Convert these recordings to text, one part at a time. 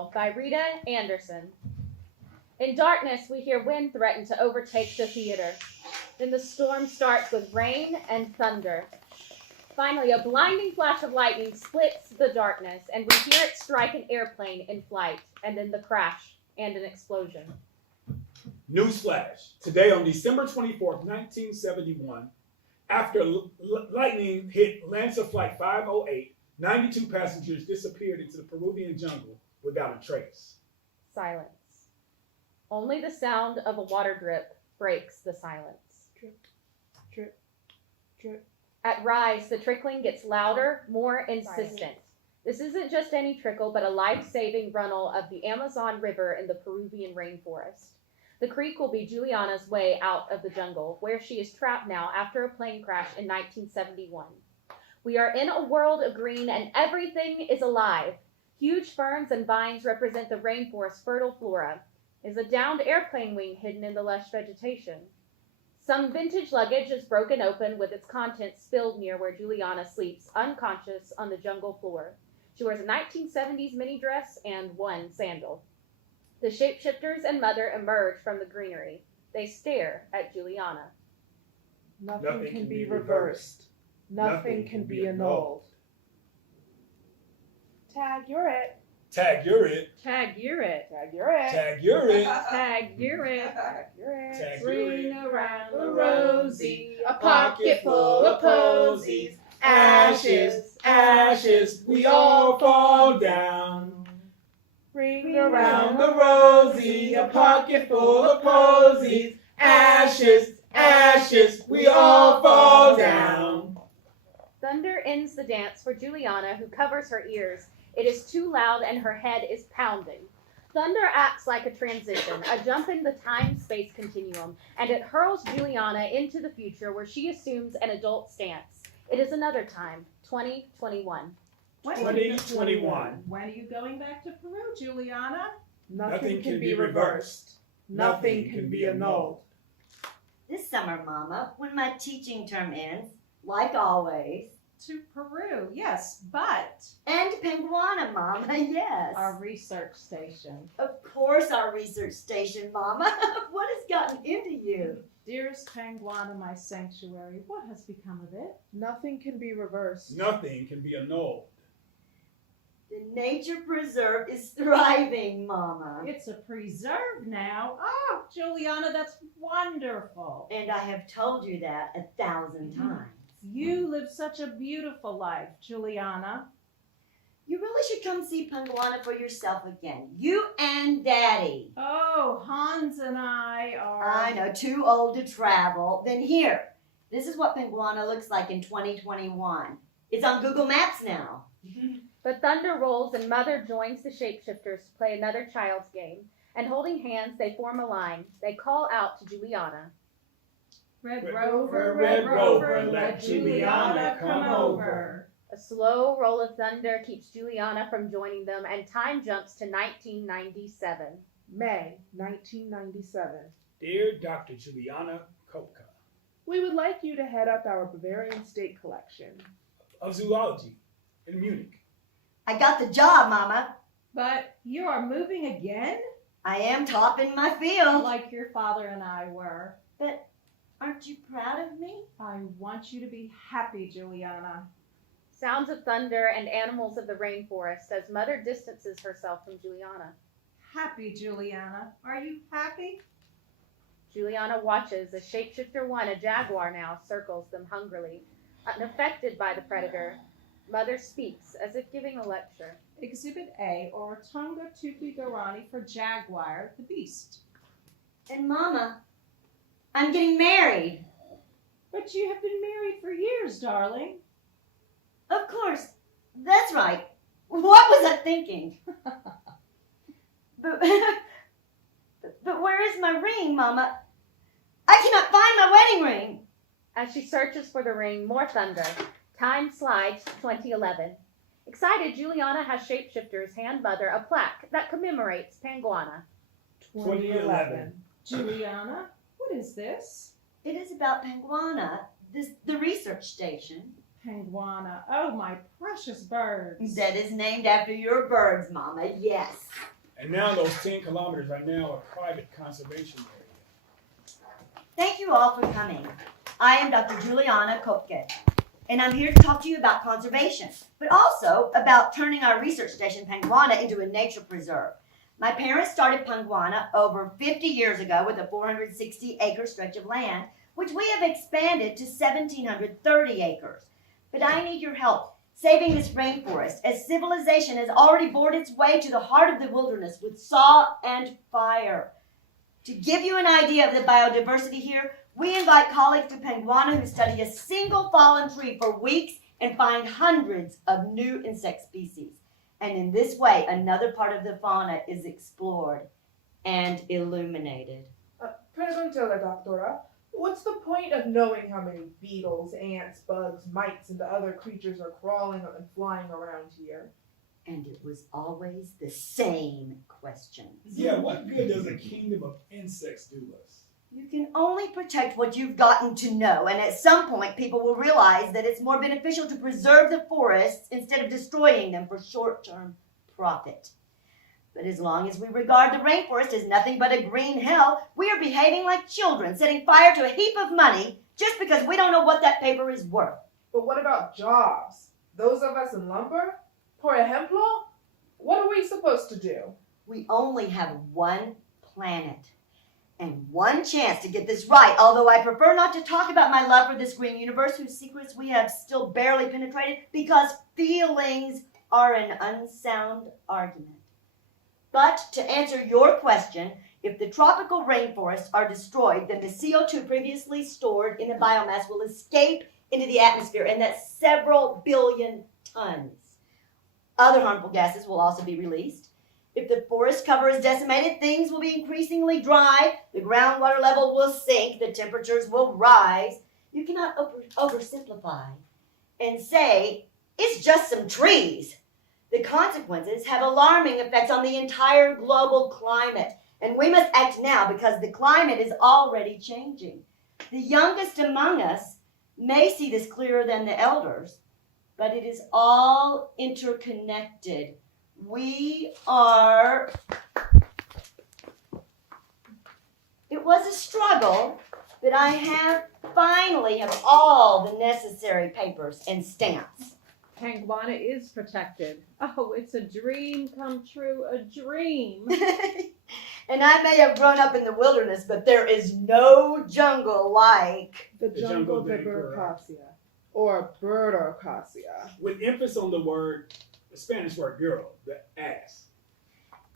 Girl by Rita Anderson. In darkness, we hear wind threaten to overtake the theater. Then the storm starts with rain and thunder. Finally, a blinding flash of lightning splits the darkness, and we hear it strike an airplane in flight, and then the crash and an explosion. Newsflash. Today on December 24th, 1971, after lightning hit Lancer Flight 508, 92 passengers disappeared into the Peruvian jungle without a trace. Silence. Only the sound of a water drip breaks the silence. Drip, drip, drip. At Rise, the trickling gets louder, more insistent. This isn't just any trickle, but a life-saving runnel of the Amazon River in the Peruvian rainforest. The creek will be Juliana's way out of the jungle, where she is trapped now after a plane crash in 1971. We are in a world of green, and everything is alive. Huge ferns and vines represent the rainforest's fertile flora. Is a downed airplane wing hidden in the lush vegetation. Some vintage luggage is broken open with its contents spilled near where Juliana sleeps, unconscious on the jungle floor. She wears a 1970s mini dress and one sandal. The shapeshifters and Mother emerge from the greenery. They stare at Juliana. Nothing can be reversed. Nothing can be annulled. Tag, you're it. Tag, you're it. Tag, you're it. Tag, you're it. Tag, you're it. Tag, you're it. Tag, you're it. Tag, you're Ring it. around the rosy, a pocket full of posies. Ashes, ashes, we all fall down. Ring Around the rosy, a pocket full of posies. Ashes, ashes, we all fall down. Thunder ends the dance for Juliana, who covers her ears. It is too loud and her head is pounding. Thunder acts like a transition, a jump in the time-space continuum, and it hurls Juliana into the future where she assumes an adult stance. It is another time, 2021. 2021. When are you going back to Peru, Juliana? Nothing can be reversed. Nothing can be annulled. This summer, Mama, when my teaching term ends, like always. To Peru, yes, but And Penguana, Mama, yes. our research station. Of course, our research station, Mama. What has gotten into you? Dearest Penguana, my sanctuary, what has become of it? Nothing can be reversed. Nothing can be annulled. The nature preserve is thriving, Mama. It's a preserve now. Oh, Juliana, that's wonderful. And I have told you that 1,000 times. You live such a beautiful life, Juliana. You really should come see Penguana for yourself again. You and Daddy. Oh, Hans and I are... I know, too old to travel. Then here, this is what Penguana looks like in 2021. It's on Google Maps now. But thunder rolls and Mother joins the shapeshifters to play another child's game. And holding hands, they form a line. They call out to Juliana. Red Red Rover, let Juliana come over. A slow roll of thunder keeps Juliana from joining them, and time jumps to 1997. May 1997. Dear Dr. Juliana Kopka We would like you to head up our Bavarian State Collection. of Zoology in Munich. I got the job, Mama. But you are moving again? I am top in my field. Like your father and I were. But aren't you proud of me? I want you to be happy, Juliana. Sounds of thunder and animals of the rainforest as Mother distances herself from Juliana. Happy, Juliana. Are you happy? Juliana watches as Shapeshifter 1, a jaguar now, circles them hungrily. Unaffected by the predator, Mother speaks as if giving a lecture. Exhibit A, Oratunga Tupi Guarani for Jaguar, the beast. And Mama, I'm getting married. But you have been married for years, darling. Of course. That's right. What was I thinking? But where is my ring, Mama? I cannot find my wedding ring. As she searches for the ring, more thunder. Time slides to 2011. Excited, Juliana has Shapeshifters hand Mother a plaque that commemorates Penguana. 2011. Juliana, what is this? It is about Penguana, the research station. Penguana, oh my precious birds. That is named after your birds, Mama, yes. And now those 10 kilometers are now a private conservation area. Thank you all for coming. I am Dr. Juliana Kopke, and I'm here to talk to you about conservation, but also about turning our research station, Penguana, into a nature preserve. My parents started Penguana over 50 years ago with a 460-acre stretch of land, which we have expanded to 1,730 acres. But I need your help saving this rainforest, as civilization has already bored its way to the heart of the wilderness with saw and fire. To give you an idea of the biodiversity here, we invite colleagues to Penguana who study a single fallen tree for weeks and find hundreds of new insect species. And in this way, another part of the fauna is explored and illuminated. Preguntele, doctora. What's the point of knowing how many beetles, ants, bugs, mites, and other creatures are crawling and flying around here? And it was always the same question. Yeah, what good does a kingdom of insects do us? You can only protect what you've gotten to know, and at some point people will realize that it's more beneficial to preserve the forests instead of destroying them for short-term profit. But as long as we regard the rainforest as nothing but a green hell, we are behaving like children, setting fire to a heap of money just because we don't know what that paper is worth. But what about jobs? Those of us in lumber? Por ejemplo? What are we supposed to do? We only have one planet and one chance to get this right, although I prefer not to talk about my love for this green universe whose secrets we have still barely penetrated because feelings are an unsound argument. But to answer your question, if the tropical rainforests are destroyed, then the CO2 previously stored in the biomass will escape into the atmosphere, and that's several billion tons. Other harmful gases will also be released. If the forest cover is decimated, things will be increasingly dry, the groundwater level will sink, the temperatures will rise. You cannot oversimplify and say, it's just some trees. The consequences have alarming effects on the entire global climate, and we must act now because the climate is already changing. The youngest among us may see this clearer than the elders, but it is all interconnected. It was a struggle, but I finally have all the necessary papers and stamps. Penguana is protected. Oh, it's a dream come true, a dream. And I may have grown up in the wilderness, but there is no jungle like The The jungle jungle de de Birdcasia, or Birdorcasia. With emphasis on the Spanish word girl, the ass.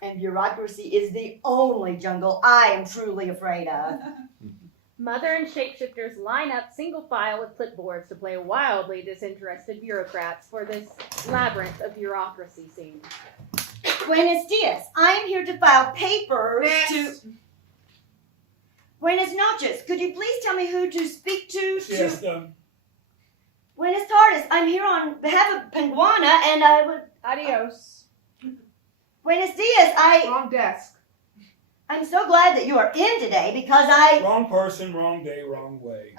And bureaucracy is the only jungle I am truly afraid of. Mother and shapeshifters line up single file with clipboards to play wildly disinterested bureaucrats for this labyrinth of bureaucracy scene. Buenos dias. I am here to file papers to... Buenas noches. Could you please tell me who to speak to? Siesta. Buenas tardes. I'm here on behalf of Penguana, and I would... Adios. Buenos dias. Wrong desk. I'm so glad that you are in today because Wrong person, wrong day, wrong way.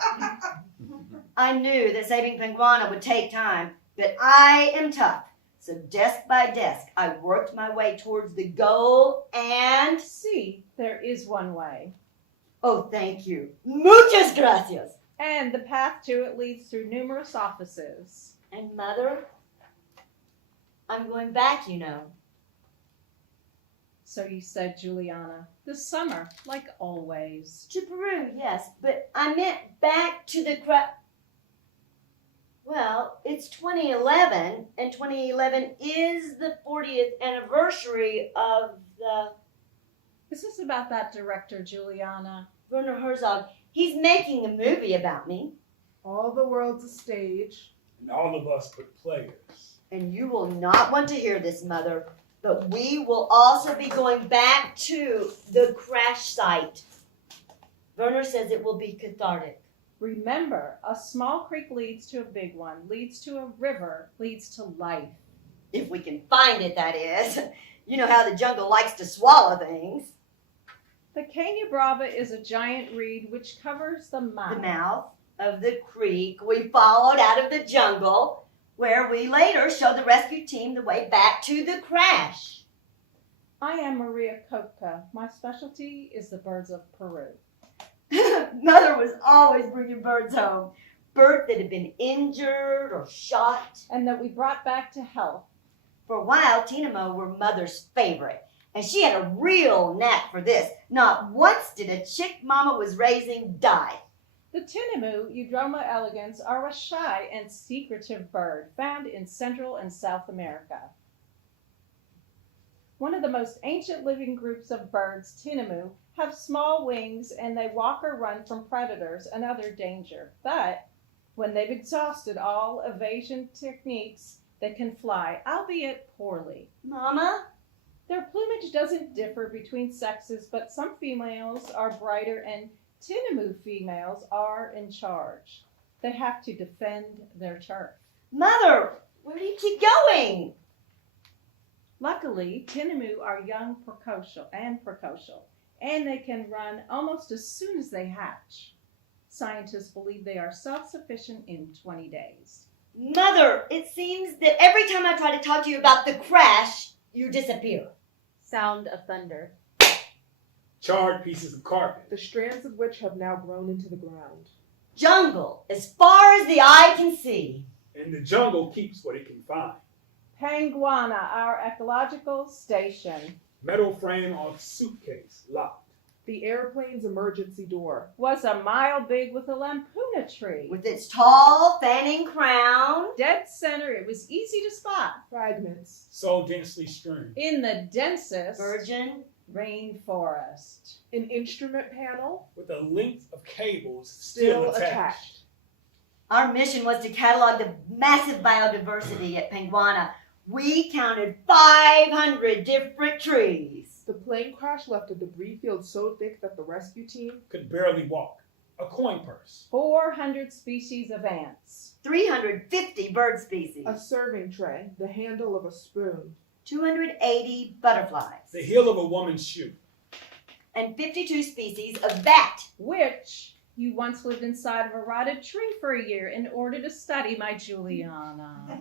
I knew that saving Penguana would take time, but I am tough. So desk by desk, I worked my way towards the goal and... See, there is one way. Oh, thank you. Muchas gracias. And the path to it leads through numerous offices. And Mother, I'm going back, you know. So you said, Juliana, this summer, like always. To Peru, yes, but I meant back to the Well, it's 2011, and 2011 is the 40th anniversary of the Is this about that director, Juliana? Werner Herzog. He's making a movie about me, All the world's a stage. And all of us put players. and you will not want to hear this, Mother, but we will also be going back to the crash site. Werner says it will be cathartic. Remember, a small creek leads to a big one, leads to a river, leads to life. If we can find it, that is. You know how the jungle likes to swallow things. The Caña Brava is a giant reed which covers the mouth. The mouth. of the creek we followed out of the jungle, where we later showed the rescue team the way back to the crash. I am Maria Kopka. My specialty is the birds of Peru. Mother was always bringing birds home. Birds that had been injured or shot. And that we brought back to health. For a while, Tinamo were Mother's favorite. And she had a real knack for this. Not once did a chick Mama was raising die. The Tinamou, Eudroma elegans, are a shy and secretive bird found in Central and South America. One of the most ancient living groups of birds, Tinamou, have small wings and they walk or run from predators and other danger. But when they've exhausted all evasion techniques, they can fly, albeit poorly. Mama? Their plumage doesn't differ between sexes, but some females are brighter and Tinamou females are in charge. They have to defend their turf. Mother, where do you keep going? Luckily, Tinamou are young precocial, and they can run almost as soon as they hatch. Scientists believe they are self-sufficient in 20 days. Mother, it seems that every time I try to talk to you about the crash, you disappear. Sound of thunder. Charred pieces of carpet. The strands of which have now grown into the ground. Jungle, as far as the eye can see. And the jungle keeps what it can find. Panguana, our ecological station, Metal frame of suitcase, locked. The airplane's emergency door. was a mile big with a lampuna tree. With its tall, fanning crown. Dead center, it was easy to spot. Fragments. So densely strewn. In the densest Virgin. rainforest. An instrument panel. With a length of cables still attached. Our mission was to catalog the massive biodiversity at Panguana. We counted 500 different trees. The plane crash left a debris field so thick that the rescue team Could barely walk. A coin purse. 400 species of ants. 350 bird species. a serving tray, the handle of a spoon, 280 butterflies. The heel of a woman's shoe. And 52 species of bat. Which you once lived inside of a rotted tree for a year in order to study my Juliana.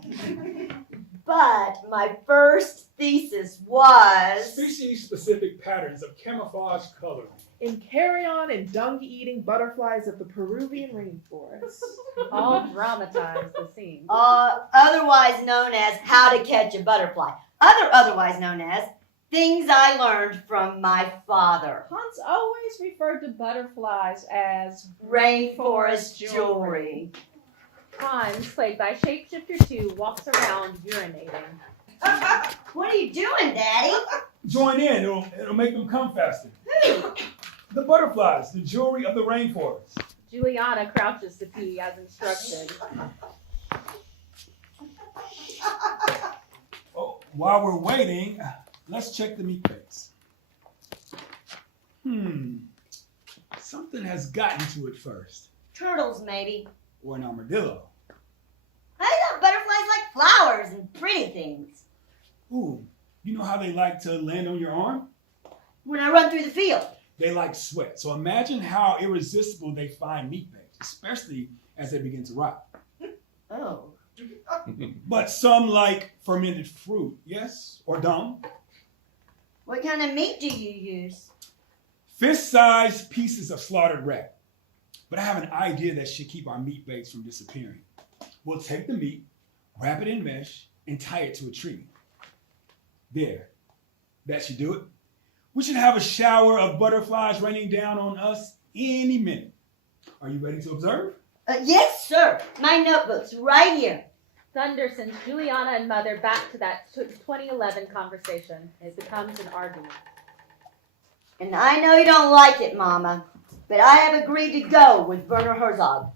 But my first thesis was... Species-specific patterns of camouflage coloring. in carrion and dung-eating butterflies of the Peruvian rainforest. All dramatize the scene. Otherwise known as How to Catch a Butterfly. Otherwise known as Things I Learned from My Father. Hans always referred to butterflies as Rainforest Jewelry. Hans, played by Shapeshifter 2, walks around urinating. What are you doing, Daddy? Join in, it'll make them come faster. The butterflies, the jewelry of the rainforest. Juliana crouches to pee as instructed. Oh, while we're waiting, let's check the meat crates. Something has gotten to it first. Turtles, maybe. Or an armadillo. I thought butterflies like flowers and pretty things. Ooh, you know how they like to land on your arm? When I run through the field. They like sweat. So imagine how irresistible they find meat baits, especially as they begin to rot. Oh. But some like fermented fruit, yes? Or dung? What kind of meat do you use? Fist-sized pieces of slaughtered rat. But I have an idea that should keep our meat baits from disappearing. We'll take the meat, wrap it in mesh, and tie it to a tree. There. That should do it. We should have a shower of butterflies raining down on us any minute. Are you ready to observe? Yes, sir. My notebook's right here. Thunder sends Juliana and Mother back to that 2011 conversation. It becomes an argument. And I know you don't like it, Mama, but I have agreed to go with Werner Herzog,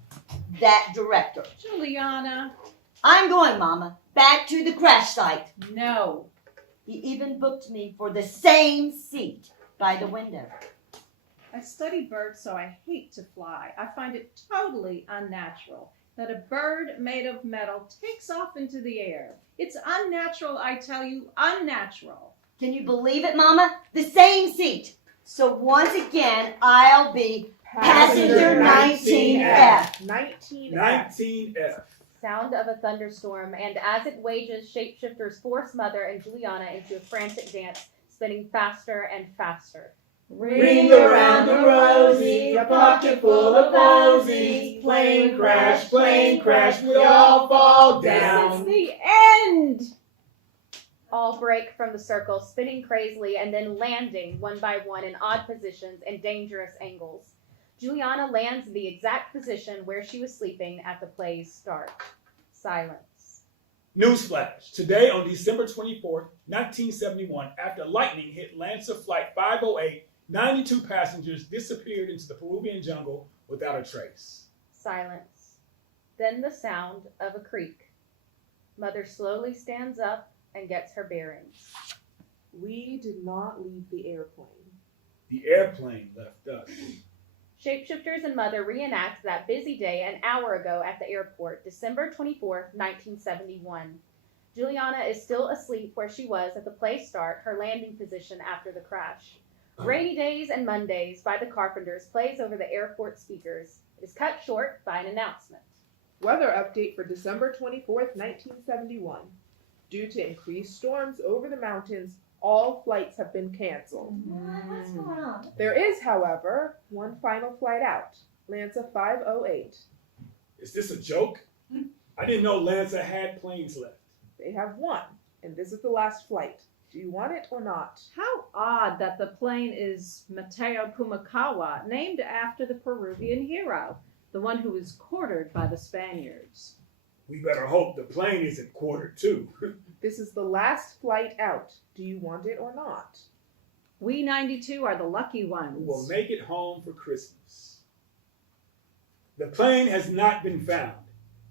that director. Juliana, I'm going, Mama, back to the crash site. no. He even booked me for the same seat by the window. I study birds, so I hate to fly. I find it totally unnatural that a bird made of metal takes off into the air. It's unnatural, I tell you, unnatural. Can you believe it, Mama? The same seat. So once again, I'll be Passenger 19F. 19F. 19F. Sound of a thunderstorm, and as it wages, shapeshifters force Mother and Juliana into a frantic dance, spinning faster and faster. Ring around the rosy, a pocket full of posies. Plane crash, we all fall This down. is the end. All break from the circle, spinning crazily and then landing one by one in odd positions and dangerous angles. Juliana lands in the exact position where she was sleeping at the play's start. Silence. Newsflash. Today on December 24th, 1971, after lightning hit Lancer Flight 508, 92 passengers disappeared into the Peruvian jungle without a trace. Silence. Then the sound of a creak. Mother slowly stands up and gets her bearings. We did not leave the airplane. The airplane left us. Shapeshifters and Mother reenact that busy day an hour ago at the airport, December 24th, 1971. Juliana is still asleep where she was at the play start, her landing position after the crash. Rainy Days and Mondays by the Carpenters plays over the airport speakers. It is cut short by an announcement. Weather update for December 24th, 1971. Due to increased storms over the mountains, all flights have been canceled. What's going on? There is, however, one final flight out, Lancer 508. Is this a joke? I didn't know Lancer had planes left. They have one, and this is the last flight. Do you want it or not? How odd that the plane is Mateo Pumakawa, named after the Peruvian hero, the one who was quartered by the Spaniards. We better hope the plane isn't quartered too. This is the last flight out. Do you want it or not? We 92 are the lucky ones. We will make it home for Christmas. The plane has not been found.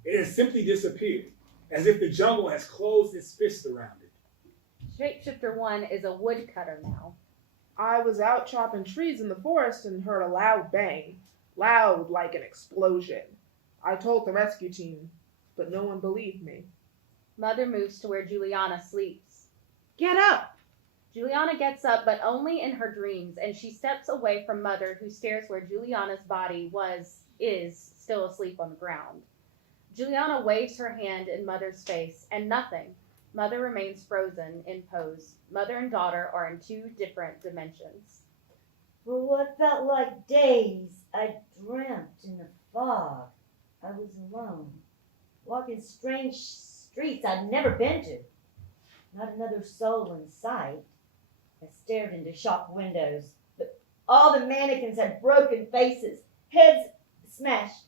It has simply disappeared, as if the jungle has closed its fist around it. Shapeshifter 1 is a woodcutter now. I was out chopping trees in the forest and heard a loud bang. Loud like an explosion. I told the rescue team, but no one believed me. Mother moves to where Juliana sleeps. Get up! Juliana gets up, but only in her dreams, and she steps away from Mother, who stares where Juliana's body is still asleep on the ground. Juliana waves her hand in Mother's face, and nothing. Mother remains frozen in pose. Mother and daughter are in two different dimensions. For what felt like days, I dreamt in the fog. I was alone, walking strange streets I'd never been to. Not another soul in sight. I stared into shop windows, but all the mannequins had broken faces, heads smashed,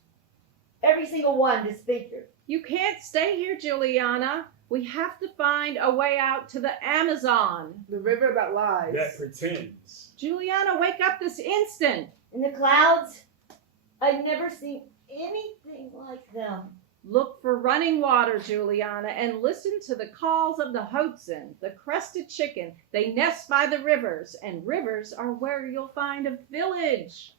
every single one disfigured. You can't stay here, Juliana. We have to find a way out to the Amazon. The river that lies. That pretends. Juliana, wake up this instant. In the clouds, I'd never seen anything like them. Look for running water, Juliana, and listen to the calls of the hoatzin, the crested chicken. They nest by the rivers, and rivers are where you'll find a village.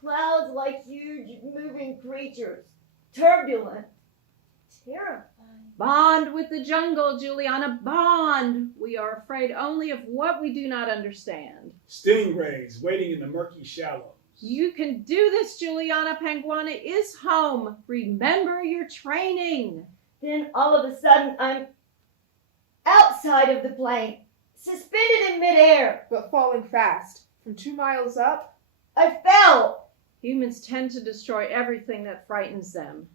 Clouds like huge moving creatures, turbulent, terrifying. Bond with the jungle, Juliana, bond. We are afraid only of what we do not understand. Stingrays waiting in the murky shallows. You can do this, Juliana. Panguana is home. Remember your training. Then all of a sudden, I'm outside of the plane, suspended in midair. But falling fast. From 2 miles up, I fell. Humans tend to destroy everything that frightens them.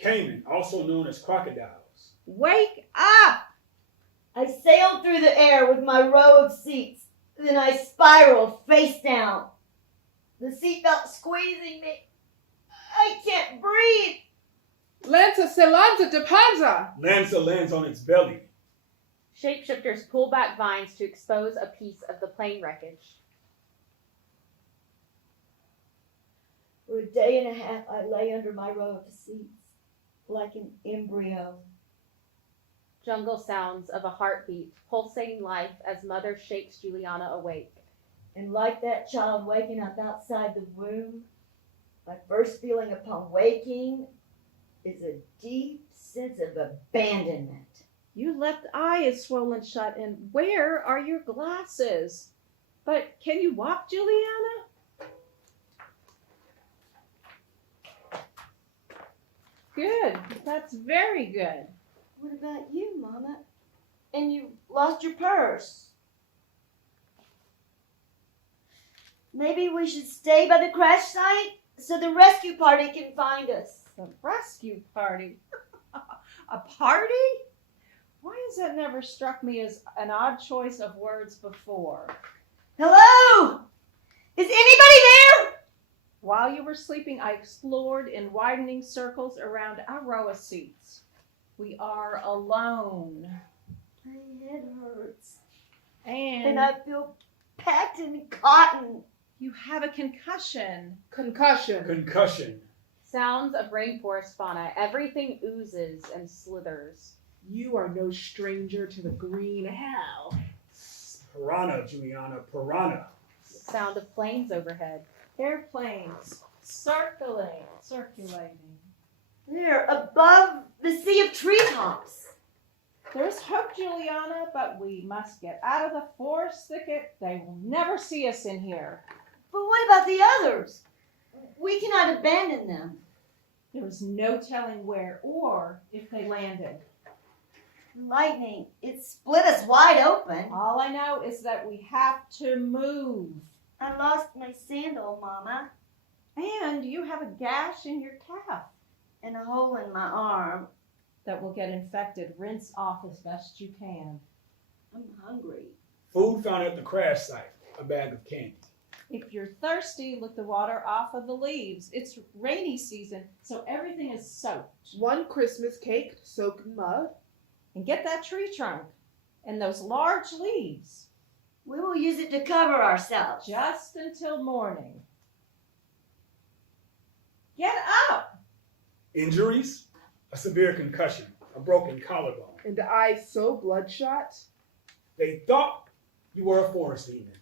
Caiman, also known as crocodiles. Wake up! I sailed through the air with my row of seats. Then I spiraled face down. The seatbelt squeezing me. I can't breathe. Lancer se lanza de panza! Lancer lands on its belly. Shapeshifters pull back vines to expose a piece of the plane wreckage. For a day and a half, I lay under my row of seats, like an embryo. Jungle sounds of a heartbeat, pulsating life as Mother shakes Juliana awake. And like that child waking up outside the womb, my first feeling upon waking is a deep sense of abandonment. Your left eye is swollen shut, and where are your glasses? But can you walk, Juliana? Good. That's very good. What about you, Mama? And you lost your purse. Maybe we should stay by the crash site so the rescue party can find us. The rescue party. A party? Why has that never struck me as an odd choice of words before? Hello? Is anybody there? While you were sleeping, I explored in widening circles around our row of seats. We are alone. My head hurts. And And I feel packed in cotton. you have a concussion. Concussion. Concussion. Sounds of rainforest fauna. Everything oozes and slithers. You are no stranger to the green hell. Piranha, Juliana, piranha. Sound of planes overhead. Airplanes circulating. They're above the sea of treetops. There's hope, Juliana, but we must get out of the forest thicket. They will never see us in here. But what about the others? We cannot abandon them. There is no telling where or if they landed. Lightning, it split us wide open. All I know is that we have to move. I lost my sandal, Mama, And you have a gash in your calf and a hole in my arm. that will get infected. Rinse off as best you can. I'm hungry. Food found at the crash site. A bag of candy. If you're thirsty, look the water off of the leaves. It's rainy season, so everything is soaked. One Christmas cake soaked in mud. And get that tree trunk and those large leaves We will use it to cover ourselves. just until morning. Get up! Injuries? A severe concussion. A broken collarbone. And the eyes so bloodshot. They thought you were a forest demon.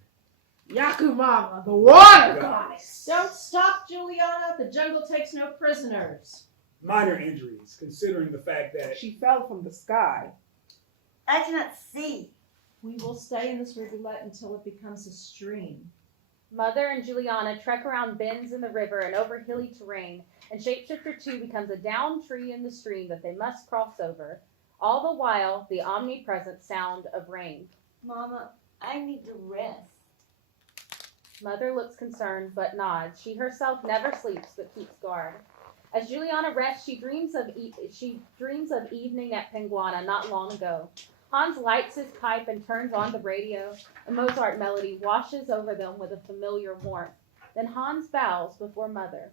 Yakumama, the water goddess. Don't stop, Juliana. The jungle takes no prisoners. Minor injuries, considering the fact that She fell from the sky. I cannot see. We will stay in this rivulet until it becomes a stream. Mother and Juliana trek around bends in the river and over hilly terrain, and Shapeshifter 2 becomes a downed tree in the stream that they must cross over. All the while, the omnipresent sound of rain. Mama, I need to rest. Mother looks concerned but nods. She herself never sleeps but keeps guard. As Juliana rests, she dreams of evening at Penguana not long ago. Hans lights his pipe and turns on the radio. A Mozart melody washes over them with a familiar warmth. Then Hans bows before Mother.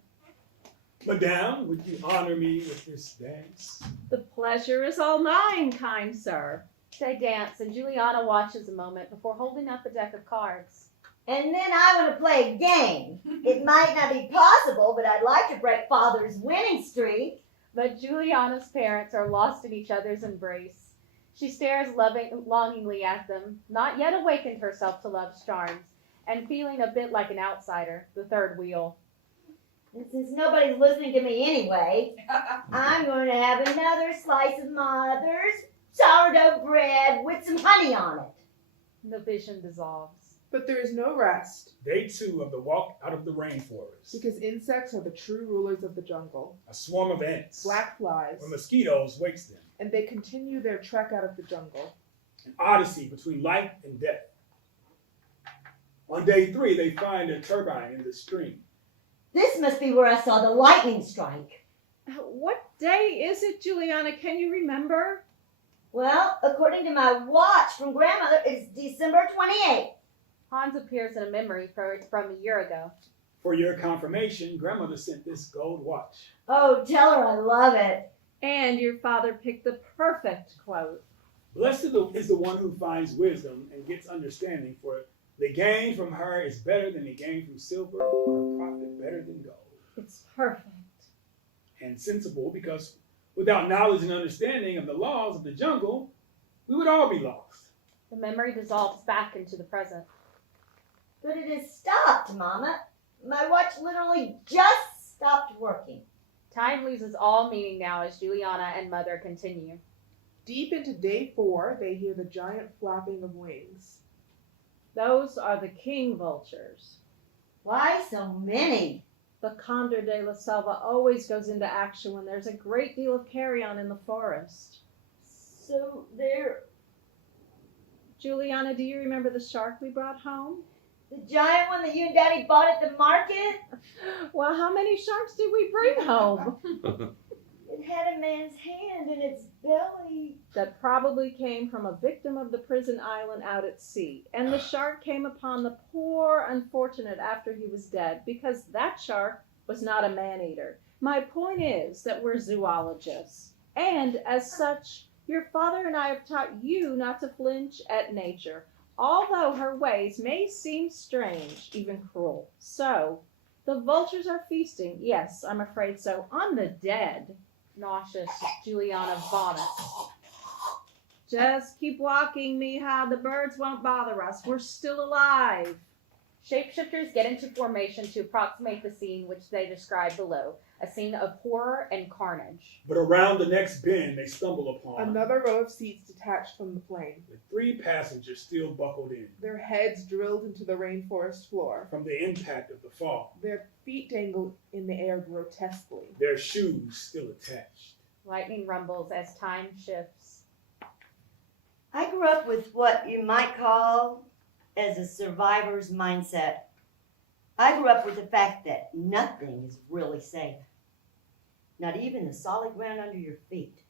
Madame, would you honor me with this dance? The pleasure is all mine, kind sir. They dance, and Juliana watches a moment before holding up a deck of cards. And then I want to play a game. It might not be possible, but I'd like to break Father's winning streak. But Juliana's parents are lost in each other's embrace. She stares longingly at them, not yet awakened herself to love's charms, and feeling a bit like an outsider, the third wheel. And since nobody's listening to me anyway, I'm going to have another slice of Mother's sourdough bread with some honey on it. The vision dissolves. But there is no rest, Day 2 of the walk out of the rainforest. because insects are the true rulers of the jungle. A swarm of ants. Black flies. Or mosquitoes waits them. And they continue their trek out of the jungle. An odyssey between life and death. On day 3, they find a turbine in the stream. This must be where I saw the lightning strike. What day is it, Juliana? Can you remember? Well, according to my watch from Grandmother, it's December 28th. Hans appears in a memory from a year ago. For your confirmation, Grandmother sent this gold watch. Oh, tell her I love it. And your father picked the perfect quote. Blessed is the one who finds wisdom and gets understanding, for the gain from her is better than the gain from silver, or a profit better than gold. It's perfect. And sensible, because without knowledge and understanding of the laws of the jungle, we would all be lost. The memory dissolves back into the present. But it has stopped, Mama. My watch literally just stopped working. Time loses all meaning now as Juliana and Mother continue. Deep into day 4, they hear the giant flapping of wings. Those are the king vultures. Why so many? The Condor de la Selva always goes into action when there's a great deal of carry-on in the forest. So there, Juliana, do you remember the shark we brought home? the giant one that you and Daddy bought at the market? Well, how many sharks did we bring home? It had a man's hand in its belly. That probably came from a victim of the prison island out at sea. And the shark came upon the poor unfortunate after he was dead, because that shark was not a man-eater. My point is that we're zoologists. And as such, your father and I have taught you not to flinch at nature, although her ways may seem strange, even cruel. So, the vultures are feasting, yes, I'm afraid so, on the dead. Nauseous, Juliana vomits. Just keep walking, Mija. The birds won't bother us. We're still alive. Shapeshifters get into formation to approximate the scene which they describe below, a scene of horror and carnage. But around the next bend, they stumble upon Another row of seats detached from the plane, the 3 passengers still buckled in their heads drilled into the rainforest floor, from the impact of the fall, their feet dangled in the air grotesquely. their shoes still attached. Lightning rumbles as time shifts. I grew up with what you might call as a survivor's mindset. I grew up with the fact that nothing is really safe. Not even the solid ground under your feet.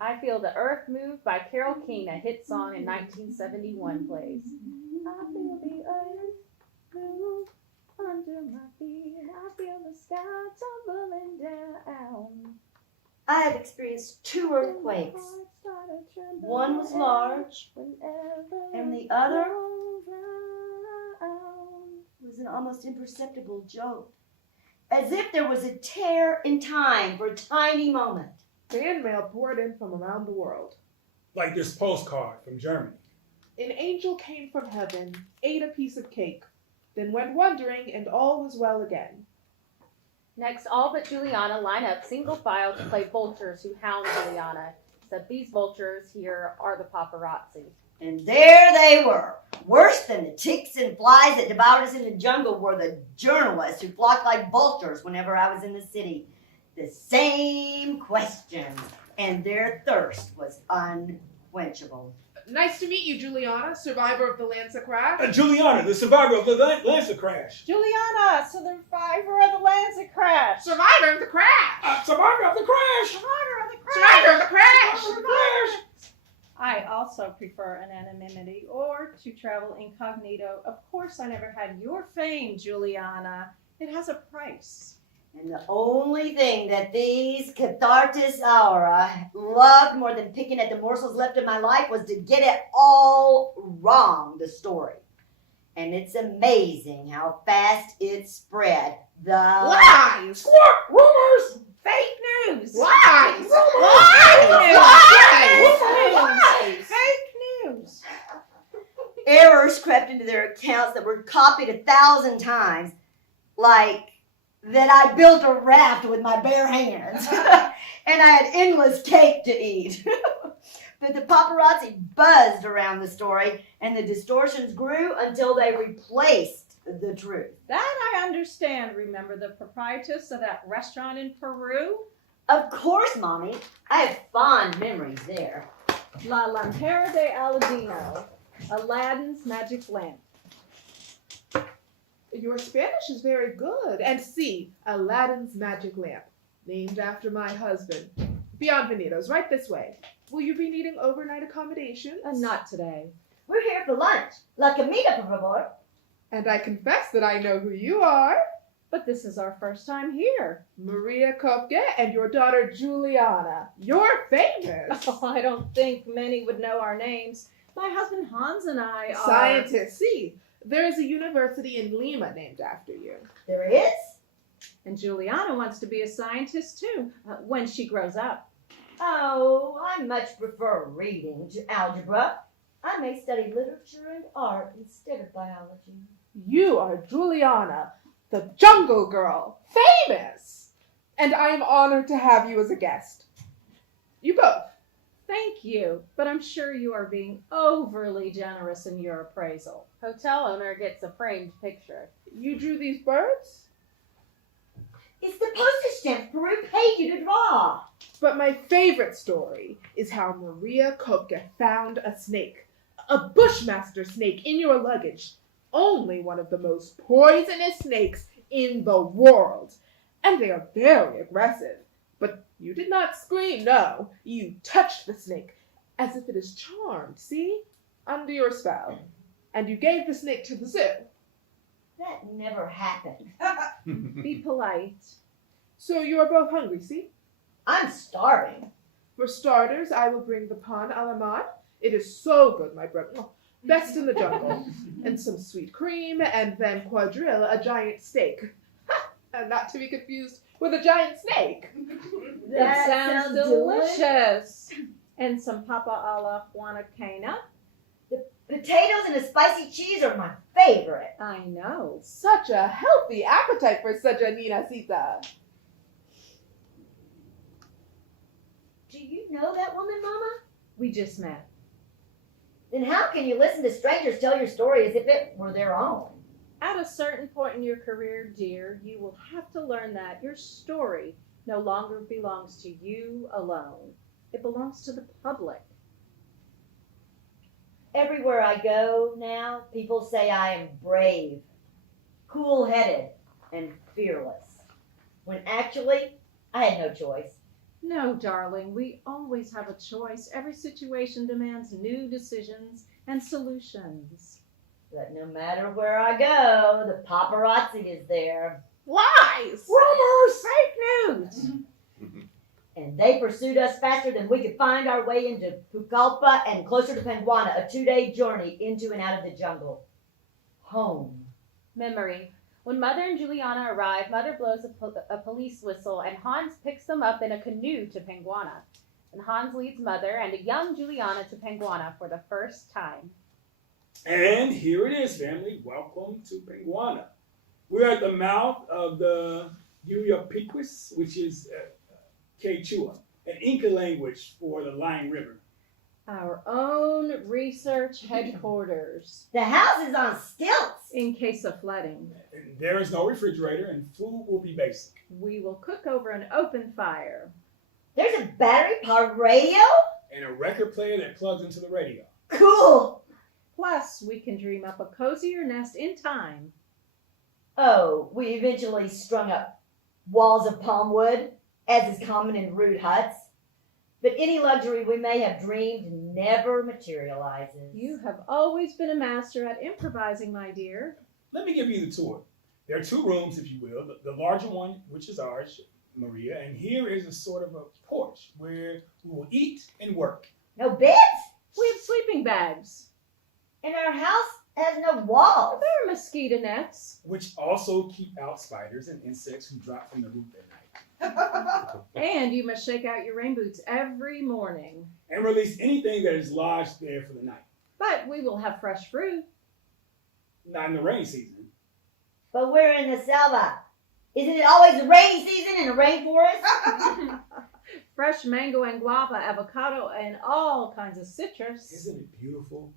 I Feel the Earth Move by Carole King, a hit song in 1971 plays. I feel the earth move under my feet. I feel the sky tumbling down. I have experienced 2 earthquakes. One was large, and the other was an almost imperceptible jolt. As if there was a tear in time for a tiny moment. Fan mail poured in from around the world. Like this postcard from Germany. An angel came from heaven, ate a piece of cake, then went wandering, and all was well again. Next, all but Juliana line up single file to play vultures who hound Juliana. Except these vultures here are the paparazzi. And there they were. Worse than the ticks and flies that devoured us in the jungle were the journalists who flocked like vultures whenever I was in the city. The same questions, and their thirst was unquenchable. Nice to meet you, Juliana, survivor of the Lanza crash. Juliana, the survivor of the Lancer crash. Juliana, survivor of the Lanza crash. Survivor of the crash! Survivor of the crash. Survivor of the crash. Survivor of the crash! Survivor of the crash. I also prefer an anonymity or to travel incognito. Of course, I never had your fame, Juliana. It has a price. And the only thing that these cathartis aura loved more than picking at the morsels left of my life was to get it all wrong, the story. And it's amazing how fast it spread. The Lies! Squawk! Rumors! Fake news. Lies! Lies! Fake news. errors crept into their accounts that were copied 1,000 times, like that I built a raft with my bare hands and I had endless cake to eat. But the paparazzi buzzed around the story and the distortions grew until they replaced the truth. That I understand. Remember the proprietress of that restaurant in Peru? Of course, Mommy. I have fond memories there. La Lampera de Aladino, Aladdin's magic lamp. Your Spanish is very good. And see, Aladdin's magic lamp, named after my husband. Bienvenidos, right this way. Will you be needing overnight accommodations? Not today. We're here for lunch. La comida, por favor. And I confess that I know who you are. But this is our first time here. Maria Kopke and your daughter Juliana. You're famous. Oh, I don't think many would know our names. My husband Hans and I are... Scientists. See, there is a university in Lima named after you. There is? And Juliana wants to be a scientist too, when she grows up. Oh, I much prefer reading to algebra. I may study literature and art instead of biology. You are Juliana, the Jungle Girl, famous! And I am honored to have you as a guest. You both. Thank you, but I'm sure you are being overly generous in your appraisal. Hotel owner gets a framed picture. You drew these birds? It's the postage stamps Peru paid you to draw. But my favorite story is how Maria Kopke found a snake, a bushmaster snake in your luggage. Only one of the most poisonous snakes in the world. And they are very aggressive. But you did not scream, no. You touched the snake as if it is charmed, see? Under your spell. And you gave the snake to the zoo. That never happened. Be polite. So you are both hungry, see? I'm starving. For starters, I will bring the pan a la mode. It is so good, my brother. Best in the jungle. And some sweet cream, and then quadrille, a giant steak. And not to be confused with a giant snake. That sounds delicious. And some papa a la Juana Cana. Potatoes and a spicy cheese are my favorite. I know. Such a healthy appetite for such a ninacita. Do you know that woman, Mama? We just met. Then how can you listen to strangers tell your story as if it were their own? At a certain point in your career, dear, you will have to learn that your story no longer belongs to you alone. It belongs to the public. Everywhere I go now, people say I am brave, cool-headed, and fearless. When actually, I had no choice. No, darling, we always have a choice. Every situation demands new decisions and solutions. But no matter where I go, the paparazzi is there. Lies! Rumors! Fake news! And they pursued us faster than we could find our way into Pucallpa and closer to Penguana, a 2-day journey into and out of the jungle. Home. Memory. When Mother and Juliana arrive, Mother blows a police whistle and Hans picks them up in a canoe to Penguana. And Hans leads Mother and a young Juliana to Penguana for the first time. And here it is, family. Welcome to Penguana. We're at the mouth of the Yuyapiquis, which is Quechua, an Inca language for the Lion River. Our own research headquarters The house is on stilts. in case of flooding. And there is no refrigerator, and food will be basic. We will cook over an open fire. There's a battery-powered radio? And a record player that plugs into the radio. Cool. Plus, we can dream up a cozier nest in time. Oh, we eventually strung up walls of palm wood, as is common in rude huts. But any luxury we may have dreamed never materializes. You have always been a master at improvising, my dear. Let me give you the tour. There are 2 rooms, if you will. The larger one, which is ours, Maria, and here is a sort of a porch where we will eat and work. No beds? We have sleeping bags. And our house has no walls. There are mosquito nets. Which also keep out spiders and insects who drop from the roof at night. And you must shake out your rain boots every morning. And release anything that is lodged there for the night. But we will have fresh fruit. Not in the rainy season. But we're in the selva. Isn't it always the rainy season in the rainforest? Fresh mango and guava, avocado, and all kinds of citrus. Isn't it beautiful?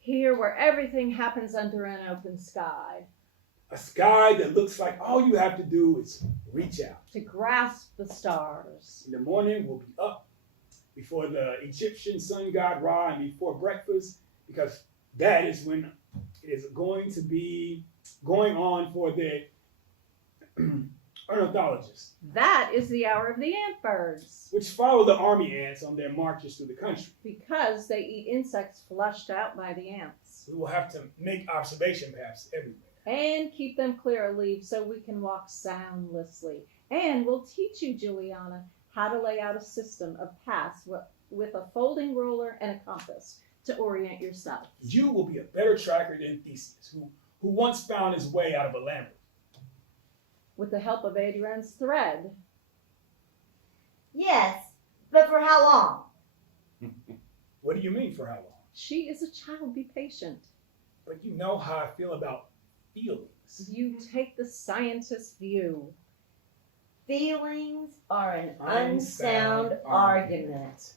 Here where everything happens under an open sky. A sky that looks like all you have to do is reach out. To grasp the stars. In the morning, we'll be up before the Egyptian sun god Ra and before breakfast, because that is when it is going to be going on for the ornithologists, That is the hour of the ant birds. which follow the army ants on their marches through the country. Because they eat insects flushed out by the ants. We will have to make observation paths everywhere. And keep them clear of leaves so we can walk soundlessly. And we'll teach you, Juliana, how to lay out a system of paths with a folding ruler and a compass to orient yourself. You will be a better tracker than Theseus, who once found his way out of a labyrinth. With the help of Adrian's thread. Yes, but for how long? What do you mean for how long? She is a child, be patient. But you know how I feel about feelings. You take the scientist view. Feelings are an unsound argument.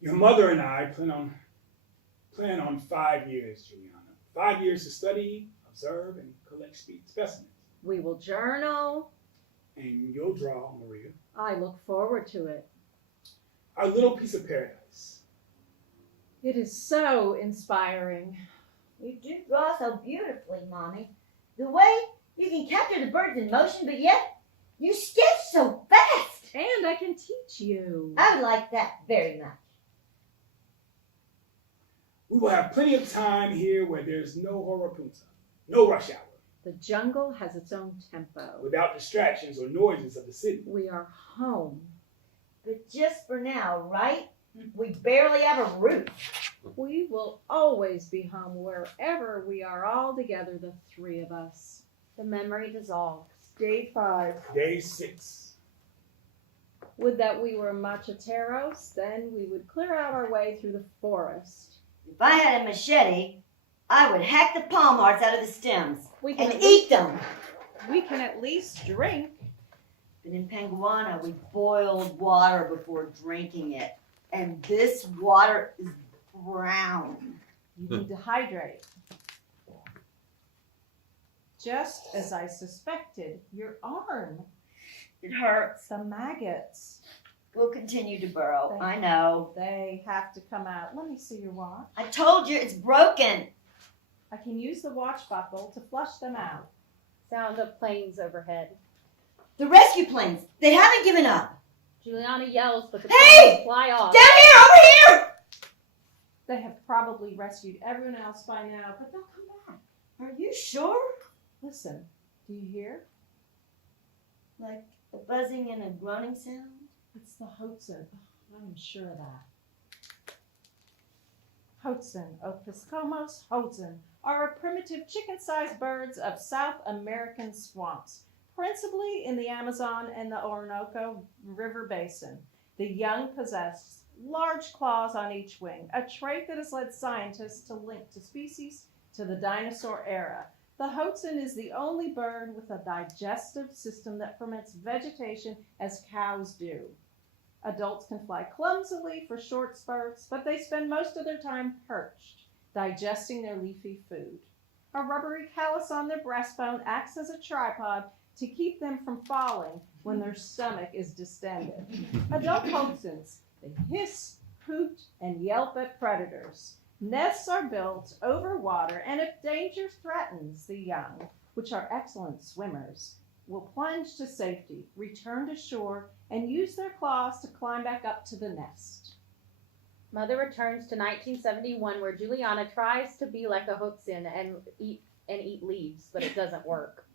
Your mother and I plan on 5 years, Juliana. 5 years to study, observe, and collect specimens. We will journal. And you'll draw, Maria, I look forward to it. our little piece of paradise. It is so inspiring. You do draw so beautifully, Mommy. The way you can capture the birds in motion, but yet you sketch so fast. And I can teach you. I would like that very much. We will have plenty of time here where there's no hora punta, no rush hour, The jungle has its own tempo. without distractions or noises of the city. We are home. But just for now, right? We barely have a roof. We will always be home wherever we are all together, the three of us. The memory dissolves. Day 5. Day 6. Would that we were macheteros, then we would clear out our way through the forest. If I had a machete, I would hack the palm hearts out of the stems We can and at least- eat them. We can at least drink. But in Panguana, we boiled water before drinking it. And this water is brown. You need to hydrate. Just as I suspected, your arm, It hurts. the maggots, We'll continue to burrow. I know. they have to come out. Let me see your watch. I told you it's broken. I can use the watch buckle to flush them out. Sound of planes overhead. The rescue planes, they haven't given up. Juliana yells, but the Hey! planes fly off. Down here, over here! They have probably rescued everyone else by now, but they'll come back. Are you sure? Listen, do you hear? Like a buzzing and a groaning sound? It's the Hotsun. I'm sure of that. Hotsun, Opiscomos Hotsun, are a primitive chicken-sized birds of South American swamps, principally in the Amazon and the Orinoco River Basin. The young possess large claws on each wing, a trait that has led scientists to link to species to the dinosaur era. The Hotsun is the only bird with a digestive system that ferments vegetation as cows do. Adults can fly clumsily for short spurts, but they spend most of their time perched, digesting their leafy food. A rubbery callus on their breastbone acts as a tripod to keep them from falling when their stomach is distended. Adult Hotsuns, they hiss, hoot, and yelp at predators. Nests are built over water, and if danger threatens the young, which are excellent swimmers, will plunge to safety, return to shore, and use their claws to climb back up to the nest. Mother returns to 1971, where Juliana tries to be like a Hotsun and eat leaves, but it doesn't work.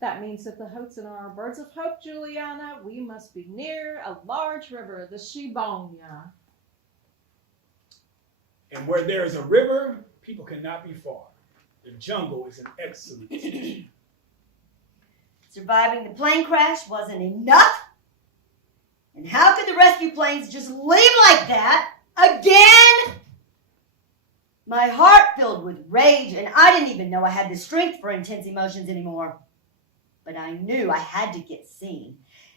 That means that the Hotsun are our birds of hope, Juliana. We must be near a large river, the Shibonya. And where there is a river, people cannot be far. The jungle is an excellent teacher. Surviving the plane crash wasn't enough? And how could the rescue planes just leave like that? Again? My heart filled with rage, and I didn't even know I had the strength for intense emotions anymore. But I knew I had to get seen.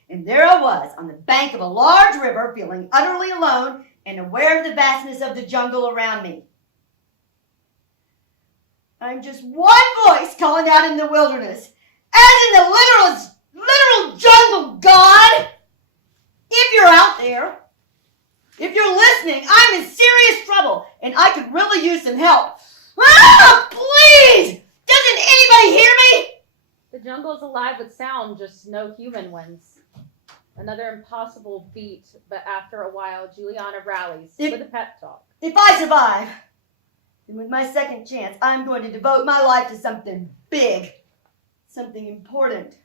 And there I was, on the bank of a large river, feeling utterly alone and aware of the vastness of the jungle around me. I'm just one voice calling out in the wilderness, as in the literal jungle, God! If you're out there, if you're listening, I'm in serious trouble, and I could really use some help. Ah, please! Doesn't anybody hear me? The jungle is alive with sound, just no human ones. Another impossible feat, but after a while, Juliana rallies with a pep talk. If I survive, then with my second chance, I'm going to devote my life to something big, something important,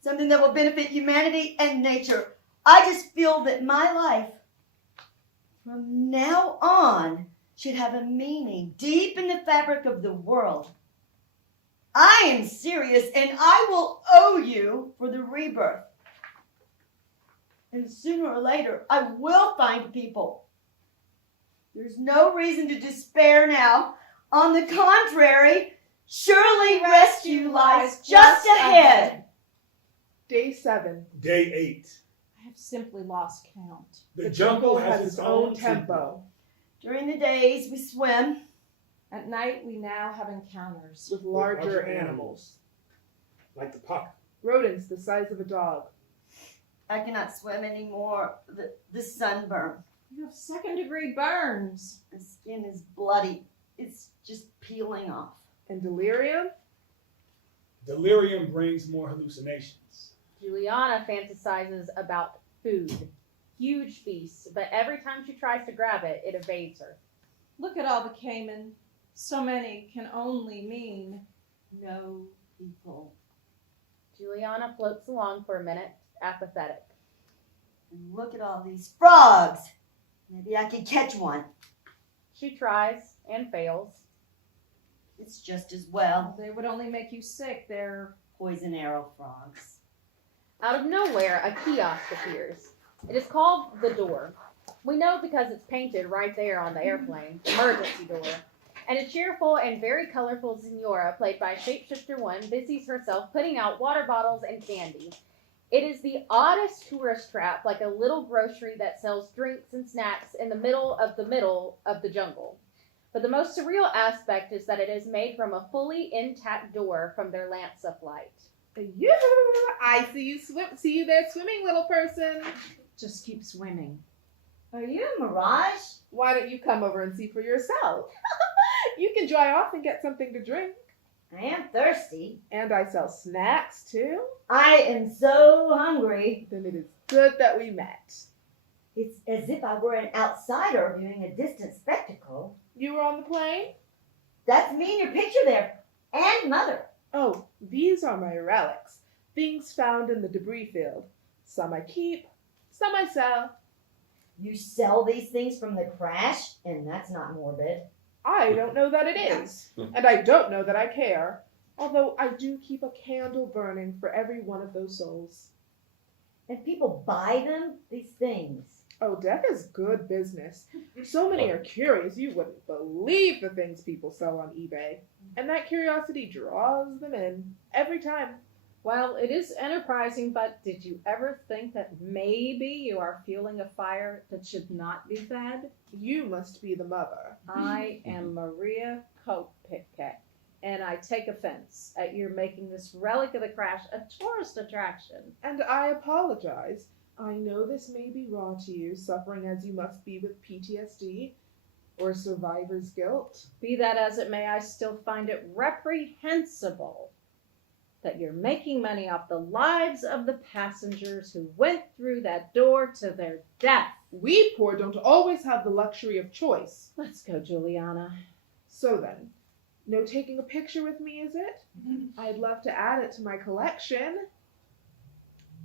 something that will benefit humanity and nature. I just feel that my life, from now on, should have a meaning deep in the fabric of the world. I am serious, and I will owe you for the rebirth. And sooner or later, I will find people. There's no reason to despair now. On the contrary, surely rescue lies just ahead. Day 7. Day 8. I have simply lost count. The jungle has its own tempo. During the days, we swim. At night, we now have encounters. With larger animals. like the pocket. Rodents the size of a dog. I cannot swim anymore. The sunburn. You have second-degree burns. The skin is bloody. It's just peeling off. And delirium? Delirium brings more hallucinations. Juliana fantasizes about food. Huge feasts, but every time she tries to grab it, it evades her. Look at all the caiman. So many can only mean No people. Juliana floats along for a minute, apathetic. And look at all these frogs. Maybe I could catch one. She tries and fails. It's just as well. they would only make you sick. They're Poison arrow frogs. Out of nowhere, a kiosk appears. It is called the Door. We know because it's painted right there on the airplane, emergency door. And a cheerful and very colorful Senora, played by Shapeshifter 1, busies herself putting out water bottles and candy. It is the oddest tourist trap, like a little grocery that sells drinks and snacks in the middle of the jungle. But the most surreal aspect is that it is made from a fully intact door from their Lanza flight. Yeah, I see you see you there swimming, little person. just keep swimming. Are you a mirage? Why don't you come over and see for yourself? You can dry off and get something to drink. I am thirsty. And I sell snacks too. I am so hungry. Then it is good that we met. It's as if I were an outsider viewing a distant spectacle. You were on the plane? That's me in your picture there. And Mother. Oh, these are my relics. Things found in the debris field. Some I keep, some I sell. You sell these things from the crash? And that's not morbid. I don't know that it is. And I don't know that I care. Although I do keep a candle burning for every one of those souls. And people buy them? These things. Oh, death is good business. So many are curious, you wouldn't believe the things people sell on eBay. And that curiosity draws them in every time. Well, it is enterprising, but did you ever think that maybe you are fueling a fire that should not be fed? You must be the mother. I am Maria Kopickek, and I take offense at your making this relic of the crash a tourist attraction. And I apologize. I know this may be raw to you, suffering as you must be with PTSD or survivor's guilt. Be that as it may, I still find it reprehensible that you're making money off the lives of the passengers who went through that door to their death. We poor don't always have the luxury of choice. Let's go, Juliana. So then, no taking a picture with me, is it? I'd love to add it to my collection.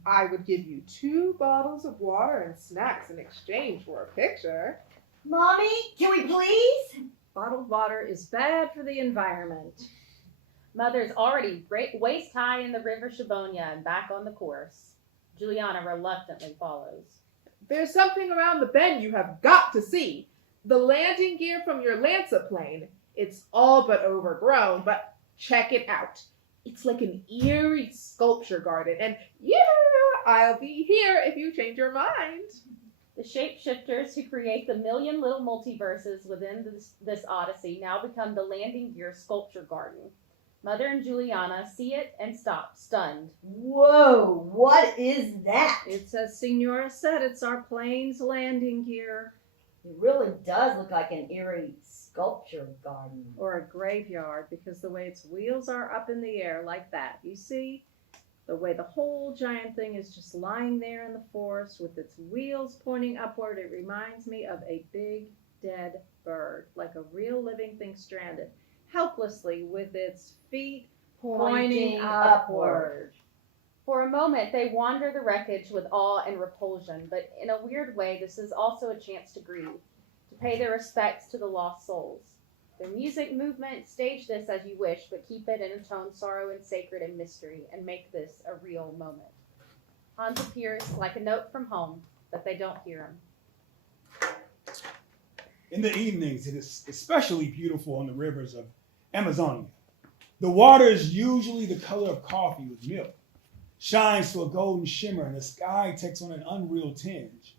I would give you 2 bottles of water and snacks in exchange for a picture. Mommy, can we please? Bottled water is bad for the environment. Mother's already waist high in the River Shabonia and back on the course. Juliana reluctantly follows. There's something around the bend you have got to see. The landing gear from your Lanza plane. It's all but overgrown, but check it out. It's like an eerie sculpture garden, and yeah, I'll be here if you change your mind. The shapeshifters who create the million little multiverses within this odyssey now become the landing gear sculpture garden. Mother and Juliana see it and stop, stunned. Whoa, what is that? It's as Senora said, it's our plane's landing gear. It really does look like an eerie sculpture garden. Or a graveyard, because the way its wheels are up in the air like that. You see? The way the whole giant thing is just lying there in the forest with its wheels pointing upward. It reminds me of a big dead bird, like a real living thing stranded, helplessly with its feet pointing upward. For a moment, they wander the wreckage with awe and repulsion, but in a weird way, this is also a chance to grieve, to pay their respects to the lost souls. Their music movement, stage this as you wish, but keep it in a tone sorrow and sacred and mystery, and make this a real moment. Hans appears like a note from home, but they don't hear him. In the evenings, it is especially beautiful on the rivers of Amazonia. The water is usually the color of coffee with milk, shines to a golden shimmer, and the sky takes on an unreal tinge.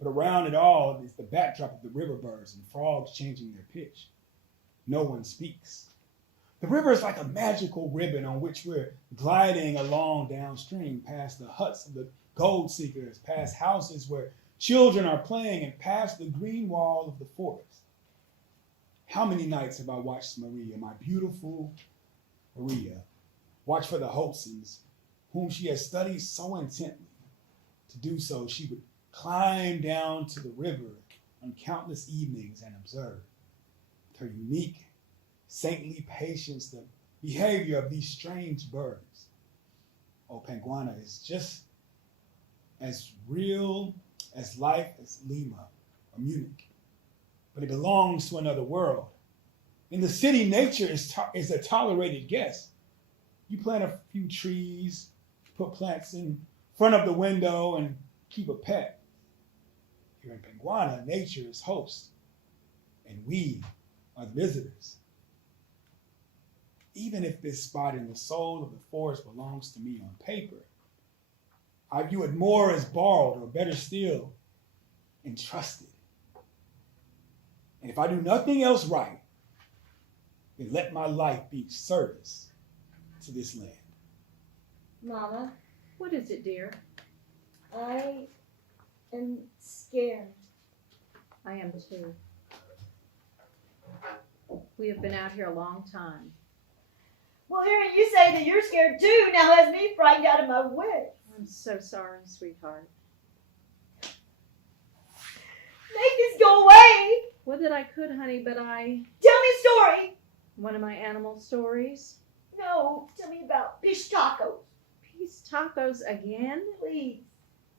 But around it all is the backdrop of the river birds and frogs changing their pitch. No one speaks. The river is like a magical ribbon on which we're gliding along downstream, past the huts of the gold seekers, past houses where children are playing, and past the green wall of the forest. How many nights have I watched Maria, my beautiful Maria, watch for the Holsons, whom she has studied so intently. To do so, she would climb down to the river on countless evenings and observe, with her unique, saintly patience, the behavior of these strange birds. Oh, Penguana is just as real as life as Lima or Munich, but it belongs to another world. In the city, nature is a tolerated guest. You plant a few trees, put plants in front of the window, and keep a pet. Here in Penguana, nature is host, and we are the visitors. Even if this spot in the soul of the forest belongs to me on paper, I view it more as borrowed, or better still, entrusted. And if I do nothing else right, then let my life be service to this land. Mama, What is it, dear? I am scared. I am too. We have been out here a long time. Well, hearing you say that you're scared too now has me frightened out of my wits. I'm so sorry, sweetheart. Make this go away. Would that I could, honey, but Tell me a story. one of my animal stories. No, tell me about fish tacos, Peace tacos again? please.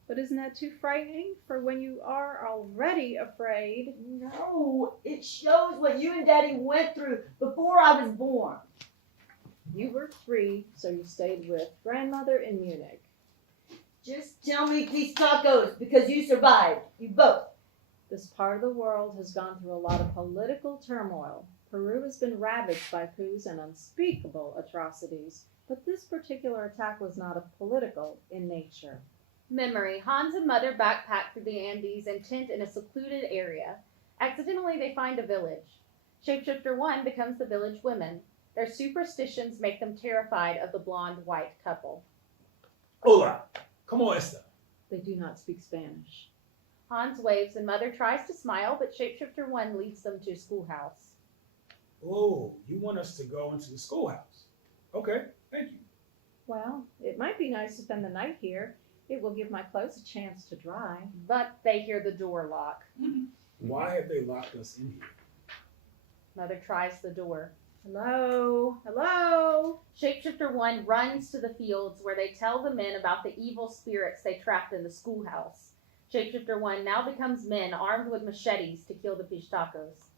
But isn't that too frightening for when you are already afraid? No, it shows what you and Daddy went through before I was born. You were 3, so you stayed with grandmother in Munich. Just tell me these tacos because you survived. You both. This part of the world has gone through a lot of political turmoil. Peru has been ravaged by coups and unspeakable atrocities, but this particular attack was not political in nature. Memory. Hans and Mother backpack through the Andes and tent in a secluded area. Accidentally, they find a village. Shapeshifter 1 becomes the village women. Their superstitions make them terrified of the blonde white couple. Hola, ¿cómo está? They do not speak Spanish. Hans waves and Mother tries to smile, but Shapeshifter 1 leads them to a schoolhouse. Oh, you want us to go into the schoolhouse? Okay, thank you. Well, it might be nice to spend the night here. It will give my clothes a chance to dry. But they hear the door lock. Why have they locked us in here? Mother tries the door. Hello? Hello? Shapeshifter 1 runs to the fields where they tell the men about the evil spirits they trapped in the schoolhouse. Shapeshifter 1 now becomes men armed with machetes to kill the fish tacos.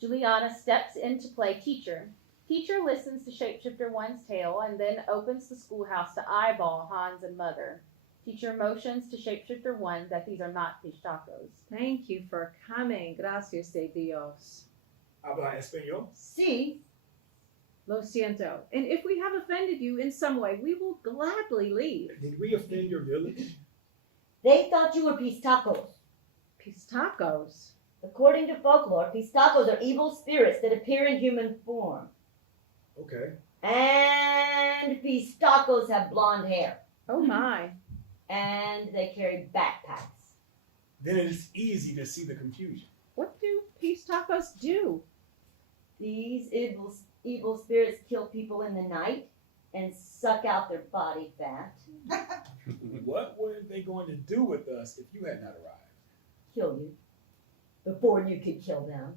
Juliana steps in to play teacher. Teacher listens to Shapeshifter 1's tale and then opens the schoolhouse to eyeball Hans and Mother. Teacher motions to Shapeshifter 1 that these are not fish tacos. Thank you for coming. Gracias de Dios. Habla español? See? Lo siento. And if we have offended you in some way, we will gladly leave. Did we offend your village? They thought you were pistacos. Pistacos? According to folklore, pistacos are evil spirits that appear in human form. Okay. And pistacos have blonde hair. Oh my. And they carry backpacks. Then it is easy to see the confusion. What do peace tacos do? These evil spirits kill people in the night and suck out their body fat. What were they going to do with us if you had not arrived? Kill you. Before you could kill them.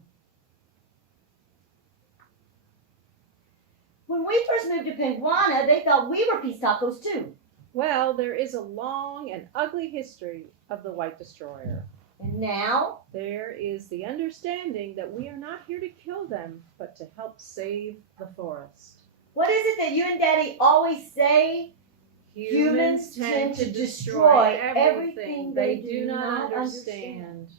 When we first moved to Penguana, they thought we were pistacos too. Well, there is a long and ugly history of the White Destroyer. And now, There is the understanding that we are not here to kill them, but to help save the forest. what is it that you and Daddy always say? Humans tend to destroy everything they do not understand.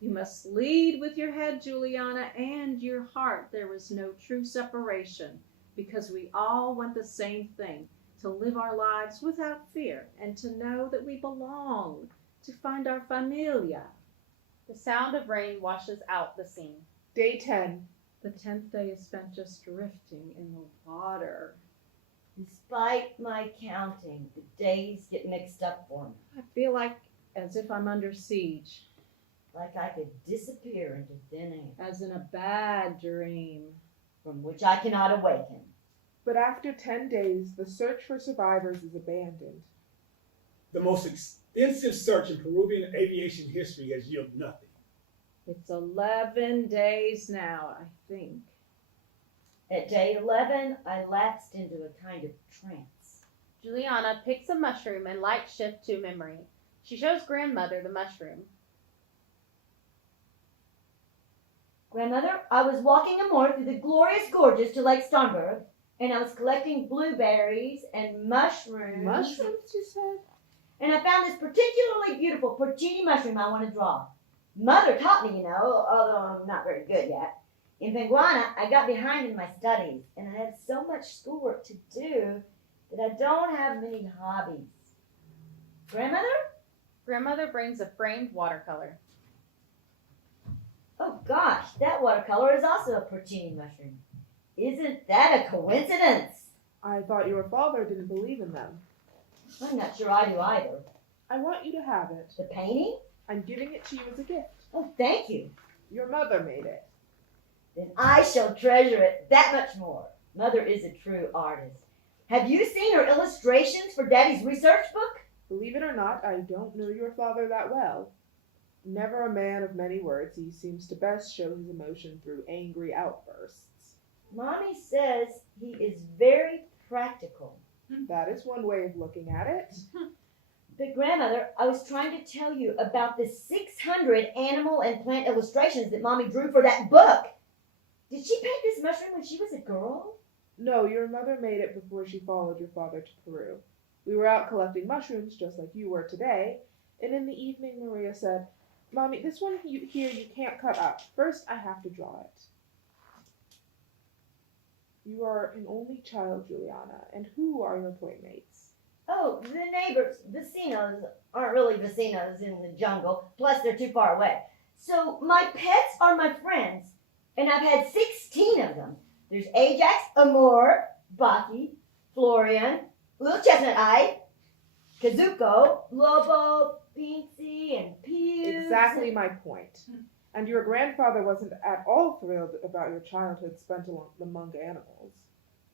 You must lead with your head, Juliana, and your heart. There is no true separation, because we all want the same thing, to live our lives without fear, and to know that we belong, to find our familia. The sound of rain washes out the scene. Day 10. The 10th day is spent just drifting in the water. Despite my counting, the days get mixed up for me. I feel like as if I'm under siege, Like I could disappear into thin air, as in a bad dream. from which I cannot awaken. But after 10 days, the search for survivors is abandoned. The most extensive search in Peruvian aviation history has yielded nothing. It's 11 days now, I think. At day 11, I lapsed into a kind of trance. Juliana picks a mushroom and light shift to memory. She shows grandmother the mushroom. Grandmother, I was walking a moor through the glorious gorges to Lake Starnberg, and I was collecting blueberries and mushrooms. Mushrooms, you said? And I found this particularly beautiful porcini mushroom I want to draw. Mother taught me, although I'm not very good yet. In Penguana, I got behind in my studies, and I had so much schoolwork to do that I don't have many hobbies. Grandmother? Grandmother brings a framed watercolor. Oh gosh, that watercolor is also a porcini mushroom. Isn't that a coincidence? I thought your father didn't believe in them. I'm not sure I do either. I want you to have it. The painting? I'm giving it to you as a gift. Oh, thank you. Your mother made it. Then I shall treasure it that much more. Mother is a true artist. Have you seen her illustrations for Daddy's research book? Believe it or not, I don't know your father that well. Never a man of many words, he seems to best show his emotion through angry outbursts. Mommy says he is very practical. That is one way of looking at it. But grandmother, I was trying to tell you about the 600 animal and plant illustrations that Mommy drew for that book. Did she paint this mushroom when she was a girl? No, your mother made it before she followed your father to Peru. We were out collecting mushrooms, just like you were today, and in the evening Maria said, Mommy, this one here you can't cut up. First, I have to draw it. You are an only child, Juliana, and who are your playmates? Oh, the neighbors, vecinos, aren't really vecinos in the jungle, plus they're too far away. So my pets are my friends, and I've had 16 of them. There's Ajax, Amor, Baki, Florian, Little Chestnut Eye, Kazuko, Lobo, Pinksy, and Pews. Exactly my point. And your grandfather wasn't at all thrilled about your childhood spent among animals.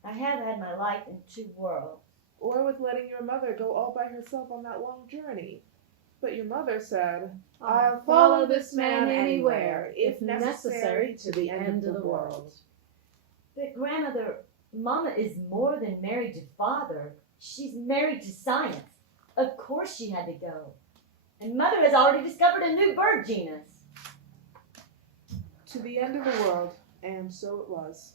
I have had my life in two worlds. Or with letting your mother go all by herself on that long journey. But your mother said, I'll follow this man anywhere, if necessary, to the end of the world. But grandmother, Mama is more than married to Father. She's married to science. Of course she had to go. And Mother has already discovered a new bird genus. To the end of the world, and so it was.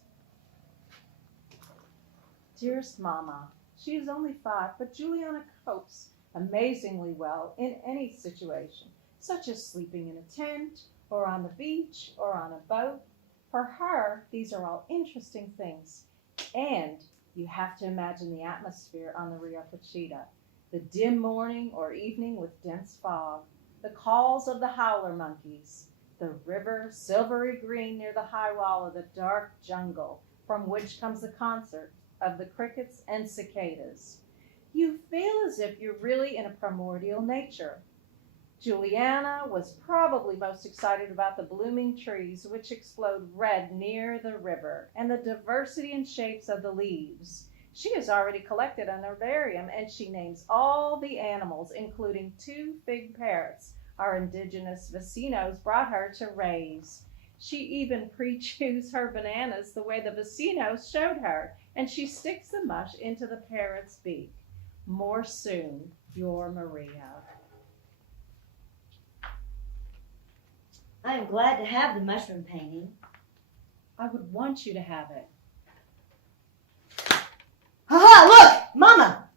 Dearest Mama, she is only 5, but Juliana copes amazingly well in any situation, such as sleeping in a tent, or on the beach, or on a boat. For her, these are all interesting things. And you have to imagine the atmosphere on the Rio Pachita, the dim morning or evening with dense fog, the calls of the howler monkeys, the river silvery green near the high wall of the dark jungle from which comes the concert of the crickets and cicadas. You feel as if you're really in a primordial nature. Juliana was probably most excited about the blooming trees which explode red near the river and the diversity and shapes of the leaves. She has already collected an herbarium and she names all the animals, including 2 fig parrots our indigenous vecinos brought her to raise. She even pre-chews her bananas the way the vecinos showed her, and she sticks the mush into the parrot's beak. More soon, your Maria. I am glad to have the mushroom painting. I would want you to have it. Ha! Look! Mama!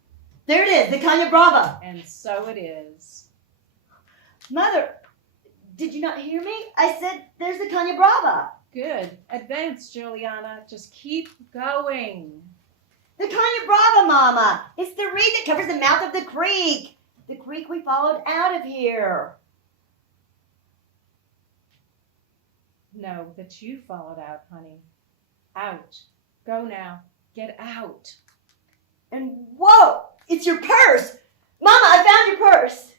There it is, the Caña Brava. And so it is. Mother, did you not hear me? I said, there's the Caña Brava. Good. Advance, Juliana. Just keep going. The Caña Brava, Mama. It's the reed that covers the mouth of the creek. The creek we followed out of here. No, that you followed out, honey. Out. Go now. Get out. And whoa, it's your purse! Mama, I found your purse!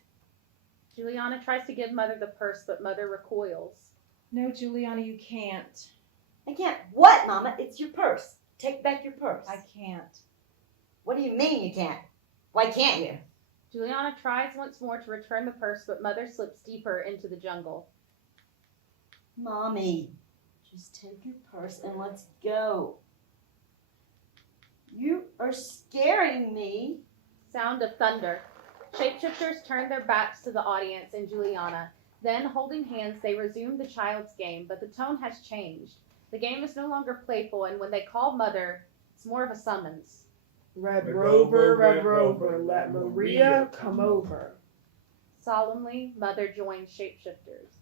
Juliana tries to give Mother the purse, but Mother recoils. No, Juliana, you can't. I can't. What, Mama? It's your purse. Take back your purse. I can't. What do you mean you can't? Why can't you? Juliana tries once more to return the purse, but Mother slips deeper into the jungle. Mommy, just take your purse and let's go. You are scaring me. Sound of thunder. Shapeshifters turn their backs to the audience and Juliana. Then, holding hands, they resume the child's game, but the tone has changed. The game is no longer playful, and when they call Mother, it's more of a summons. Red Rover, let Maria come over. Solemnly, Mother joins Shapeshifters.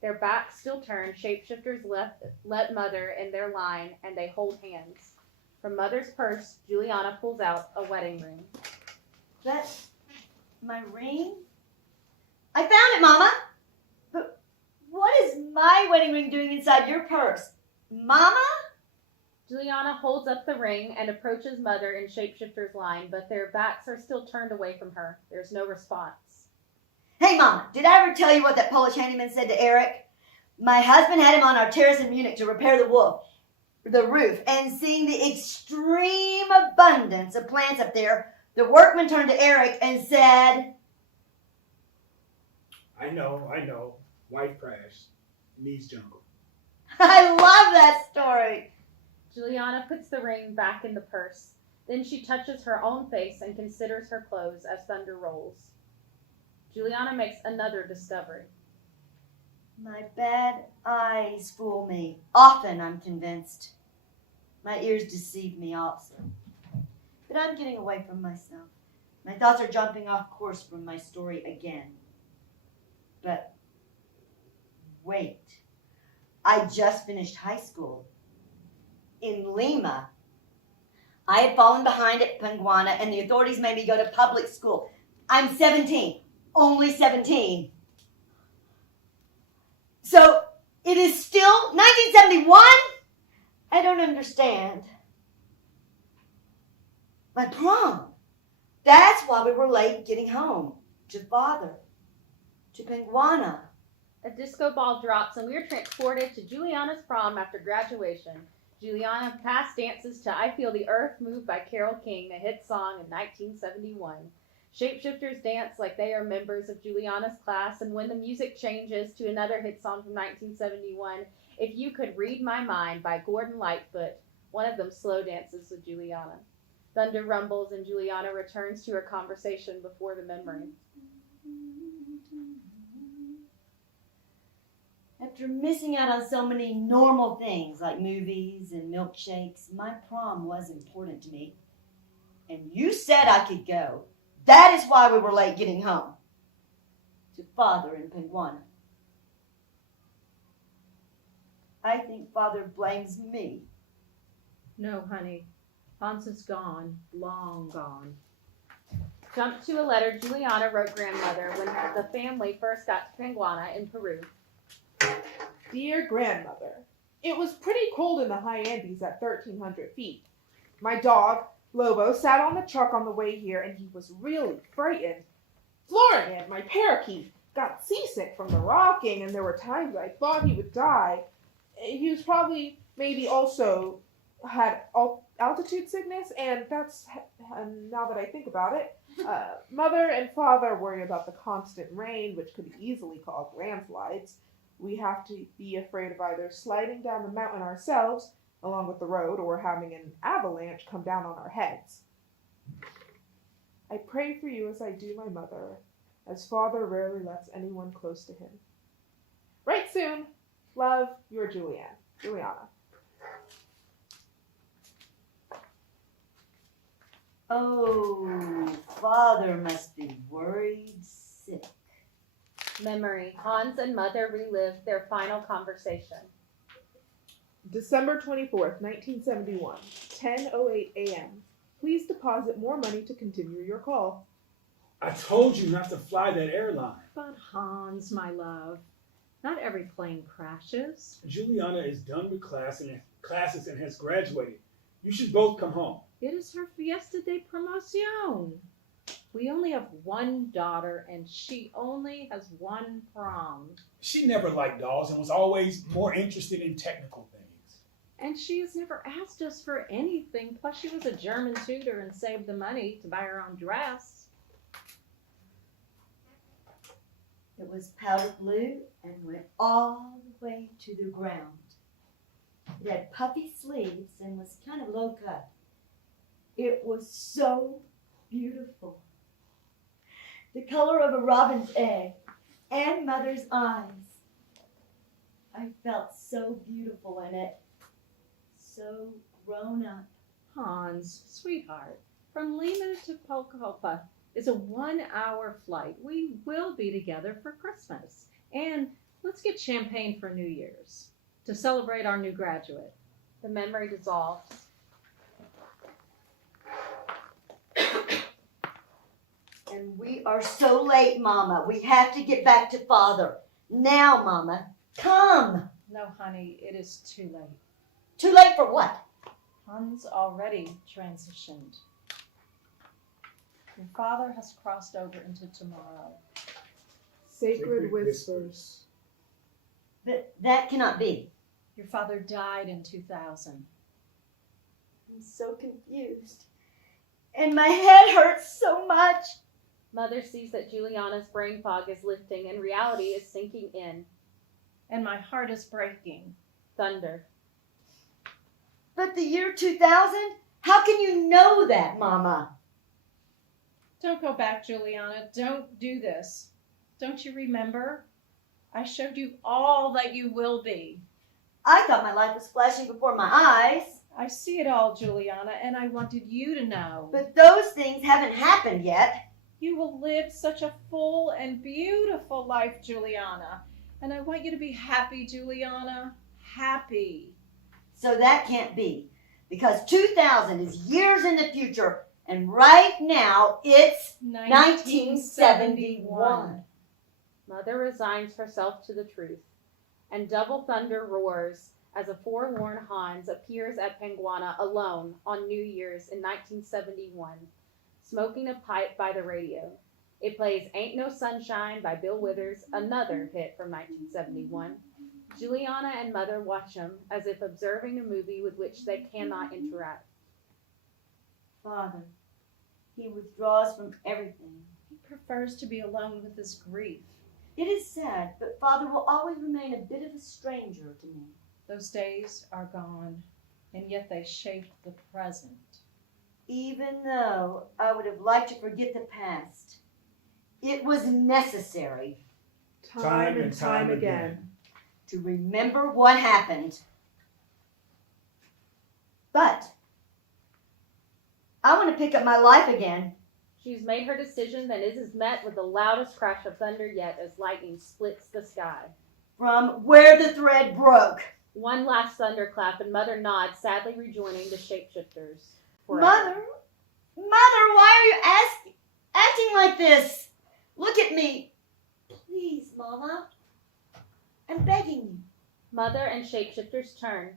Their backs still turned, Shapeshifters let Mother in their line, and they hold hands. From Mother's purse, Juliana pulls out a wedding ring. That's my ring? I found it, Mama! But what is my wedding ring doing inside your purse? Mama? Juliana holds up the ring and approaches Mother in Shapeshifter's line, but their backs are still turned away from her. There's no response. Hey, Mama, did I ever tell you what that Polish handyman said to Eric? My husband had him on our terrace in Munich to repair the roof, and seeing the extreme abundance of plants up there, the workman turned to Eric and said, I know. Wife crashed. Needs jungle. I love that story. Juliana puts the ring back in the purse. Then she touches her own face and considers her clothes as thunder rolls. Juliana makes another discovery. My bad eyes fool me. Often, I'm convinced. My ears deceive me also. But I'm getting away from myself. My thoughts are jumping off course from my story again. But wait. I just finished high school. In Lima. I had fallen behind at Penguana, and the authorities made me go to public school. I'm 17. Only 17. So, it is still 1971? I don't understand. My prom. That's why we were late getting home. To Father. To Penguana. A disco ball drops and we are transported to Juliana's prom after graduation. Juliana past dances to I Feel the Earth Move by Carole King, a hit song in 1971. Shapeshifters dance like they are members of Juliana's class, and when the music changes to another hit song from 1971, If You Could Read My Mind by Gordon Lightfoot, one of them slow dances with Juliana. Thunder rumbles and Juliana returns to her conversation before the memory. After missing out on so many normal things like movies and milkshakes, my prom was important to me. And you said I could go. That is why we were late getting home. To Father in Penguana. I think Father blames me. No, honey. Hans is gone. Long gone. Jump to a letter Juliana wrote grandmother when the family first got to Penguana in Peru. Dear grandmother, it was pretty cold in the high Andes at 1,300 feet. My dog, Lobo, sat on the truck on the way here and he was really frightened. Florian, my parakeet, got seasick from the rocking and there were times I thought he would die. He was probably maybe also had altitude sickness, and that's, now that I think about it, Mother and Father worry about the constant rain, which could easily cause landslides. We have to be afraid of either sliding down the mountain ourselves, along with the road, or having an avalanche come down on our heads. I pray for you as I do my mother, as Father rarely lets anyone close to him. Write soon. Love, your Juliana. Oh, Father must be worried sick. Memory. Hans and Mother relived their final conversation. December 24th, 1971, 10:08 a.m. Please deposit more money to continue your call. I told you not to fly that airline. But Hans, my love, Not every plane crashes. Juliana is done with classes and has graduated. You should both come home. It is her fiesta de promoción. We only have one daughter, and she only has one prom. She never liked dolls and was always more interested in technical things. And she has never asked us for anything. Plus, she was a German tutor and saved the money to buy her own dress. It was powder blue and went all the way to the ground. It had puffy sleeves and was kind of low cut. It was so beautiful. The color of a robin's egg and mother's eyes. I felt so beautiful in it. So grown up. Hans, sweetheart, from Lima to Pocahontas is a 1-hour flight. We will be together for Christmas. And let's get champagne for New Year's to celebrate our new graduate. The memory dissolves. And we are so late, Mama. We have to get back to Father. Now, Mama, come. No, honey, it is too late. Too late for what? Hans already transitioned. Your father has crossed over into tomorrow. Sacred whispers. But that cannot be. Your father died in 2000. I'm so confused. And my head hurts so much. Mother sees that Juliana's brain fog is lifting and reality is sinking in. And my heart is breaking. Thunder. But the year 2000? How can you know that, Mama? Don't go back, Juliana. Don't do this. Don't you remember? I showed you all that you will be. I thought my life was flashing before my eyes. I see it all, Juliana, and I wanted you to know. But those things haven't happened yet. You will live such a full and beautiful life, Juliana. And I want you to be happy, Juliana. Happy. So that can't be. Because 2000 is years in the future. And right now, it's 1971. Mother resigns herself to the truth, and double thunder roars as a forlorn Hans appears at Penguana alone on New Year's in 1971, smoking a pipe by the radio. It plays Ain't No Sunshine by Bill Withers, another hit from 1971. Juliana and Mother watch him as if observing a movie with which they cannot interact. Father, he withdraws from everything. He prefers to be alone with his grief. It is sad, but Father will always remain a bit of a stranger to me. Those days are gone, and yet they shaped the present. Even though I would have liked to forget the past, it was necessary Time and time again. to remember what happened. But I want to pick up my life again. She's made her decision, then is met with the loudest crash of thunder yet as lightning splits the sky. From where the thread broke. One last thunderclap, and Mother nods, sadly rejoining the shapeshifters. forever. Mother, why are you acting like this? Look at me. Please, Mama. I'm begging you. Mother and shapeshifters turn.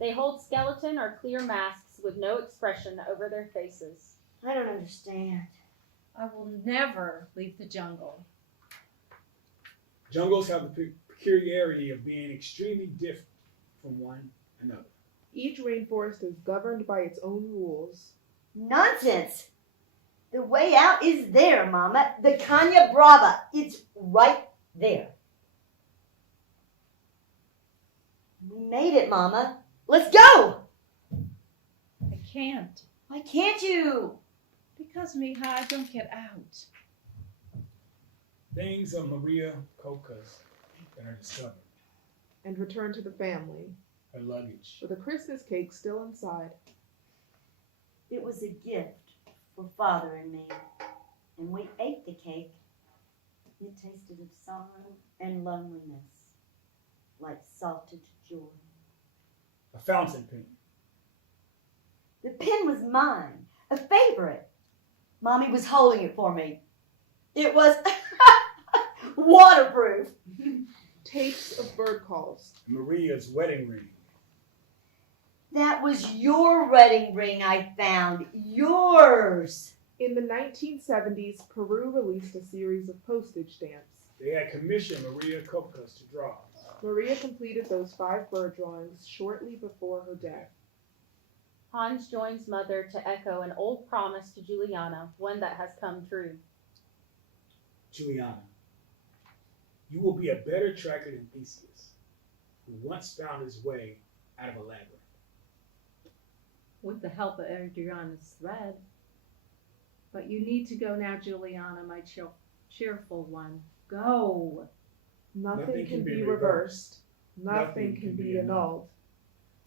They hold skeleton or clear masks with no expression over their faces. I don't understand. I will never leave the jungle. Jungles have the peculiarity of being extremely different from one another. Each rainforest is governed by its own rules. Nonsense. The way out is there, Mama. The Caña Brava. It's right there. We made it, Mama. Let's go. I can't. Why can't you? Because, Mija, I don't get out. Things of Maria Coca's that are discovered. And return to the family, Her luggage. with a Christmas cake still inside. It was a gift for Father and me. And we ate the cake. It tasted of sorrow and loneliness, like salted joy. A fountain pen. The pen was mine, a favorite. Mommy was holding it for me. It was waterproof. tapes of bird calls. Maria's wedding ring. That was your wedding ring I found. Yours. In the 1970s, Peru released a series of postage stamps. They had commissioned Maria Kopkas to draw. Maria completed those 5 bird drawings shortly before her death. Hans joins mother to echo an old promise to Juliana, one that has come true. Juliana, you will be a better tracker than Theseus, who once found his way out of a labyrinth. With the help of Adriana's thread. But you need to go now, Juliana, my cheerful one. Go. Nothing can be reversed. Nothing can be annulled.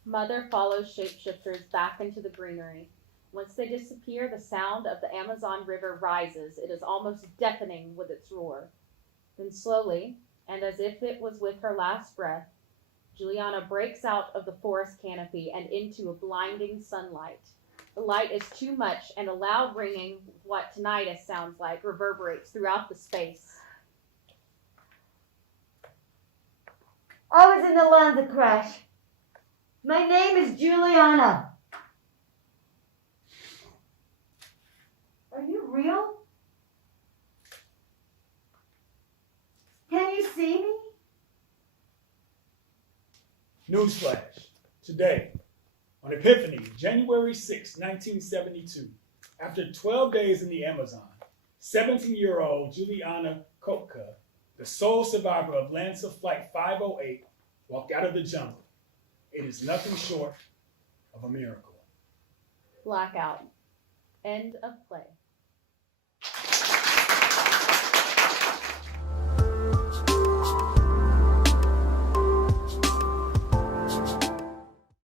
Mother follows shapeshifters back into the greenery. Once they disappear, the sound of the Amazon River rises. It is almost deafening with its roar. Then slowly, and as if it was with her last breath, Juliana breaks out of the forest canopy and into a blinding sunlight. The light is too much, and a loud ringing, what tinnitus sounds like, reverberates throughout the space. I was in the Lanza crash. My name is Juliana. Are you real? Can you see me? Newsflash. Today, on Epiphany, January 6, 1972, after 12 days in the Amazon, 17-year-old Juliana Kopka, the sole survivor of Lancer Flight 508, walked out of the jungle. It is nothing short of a miracle. Blackout. End of play.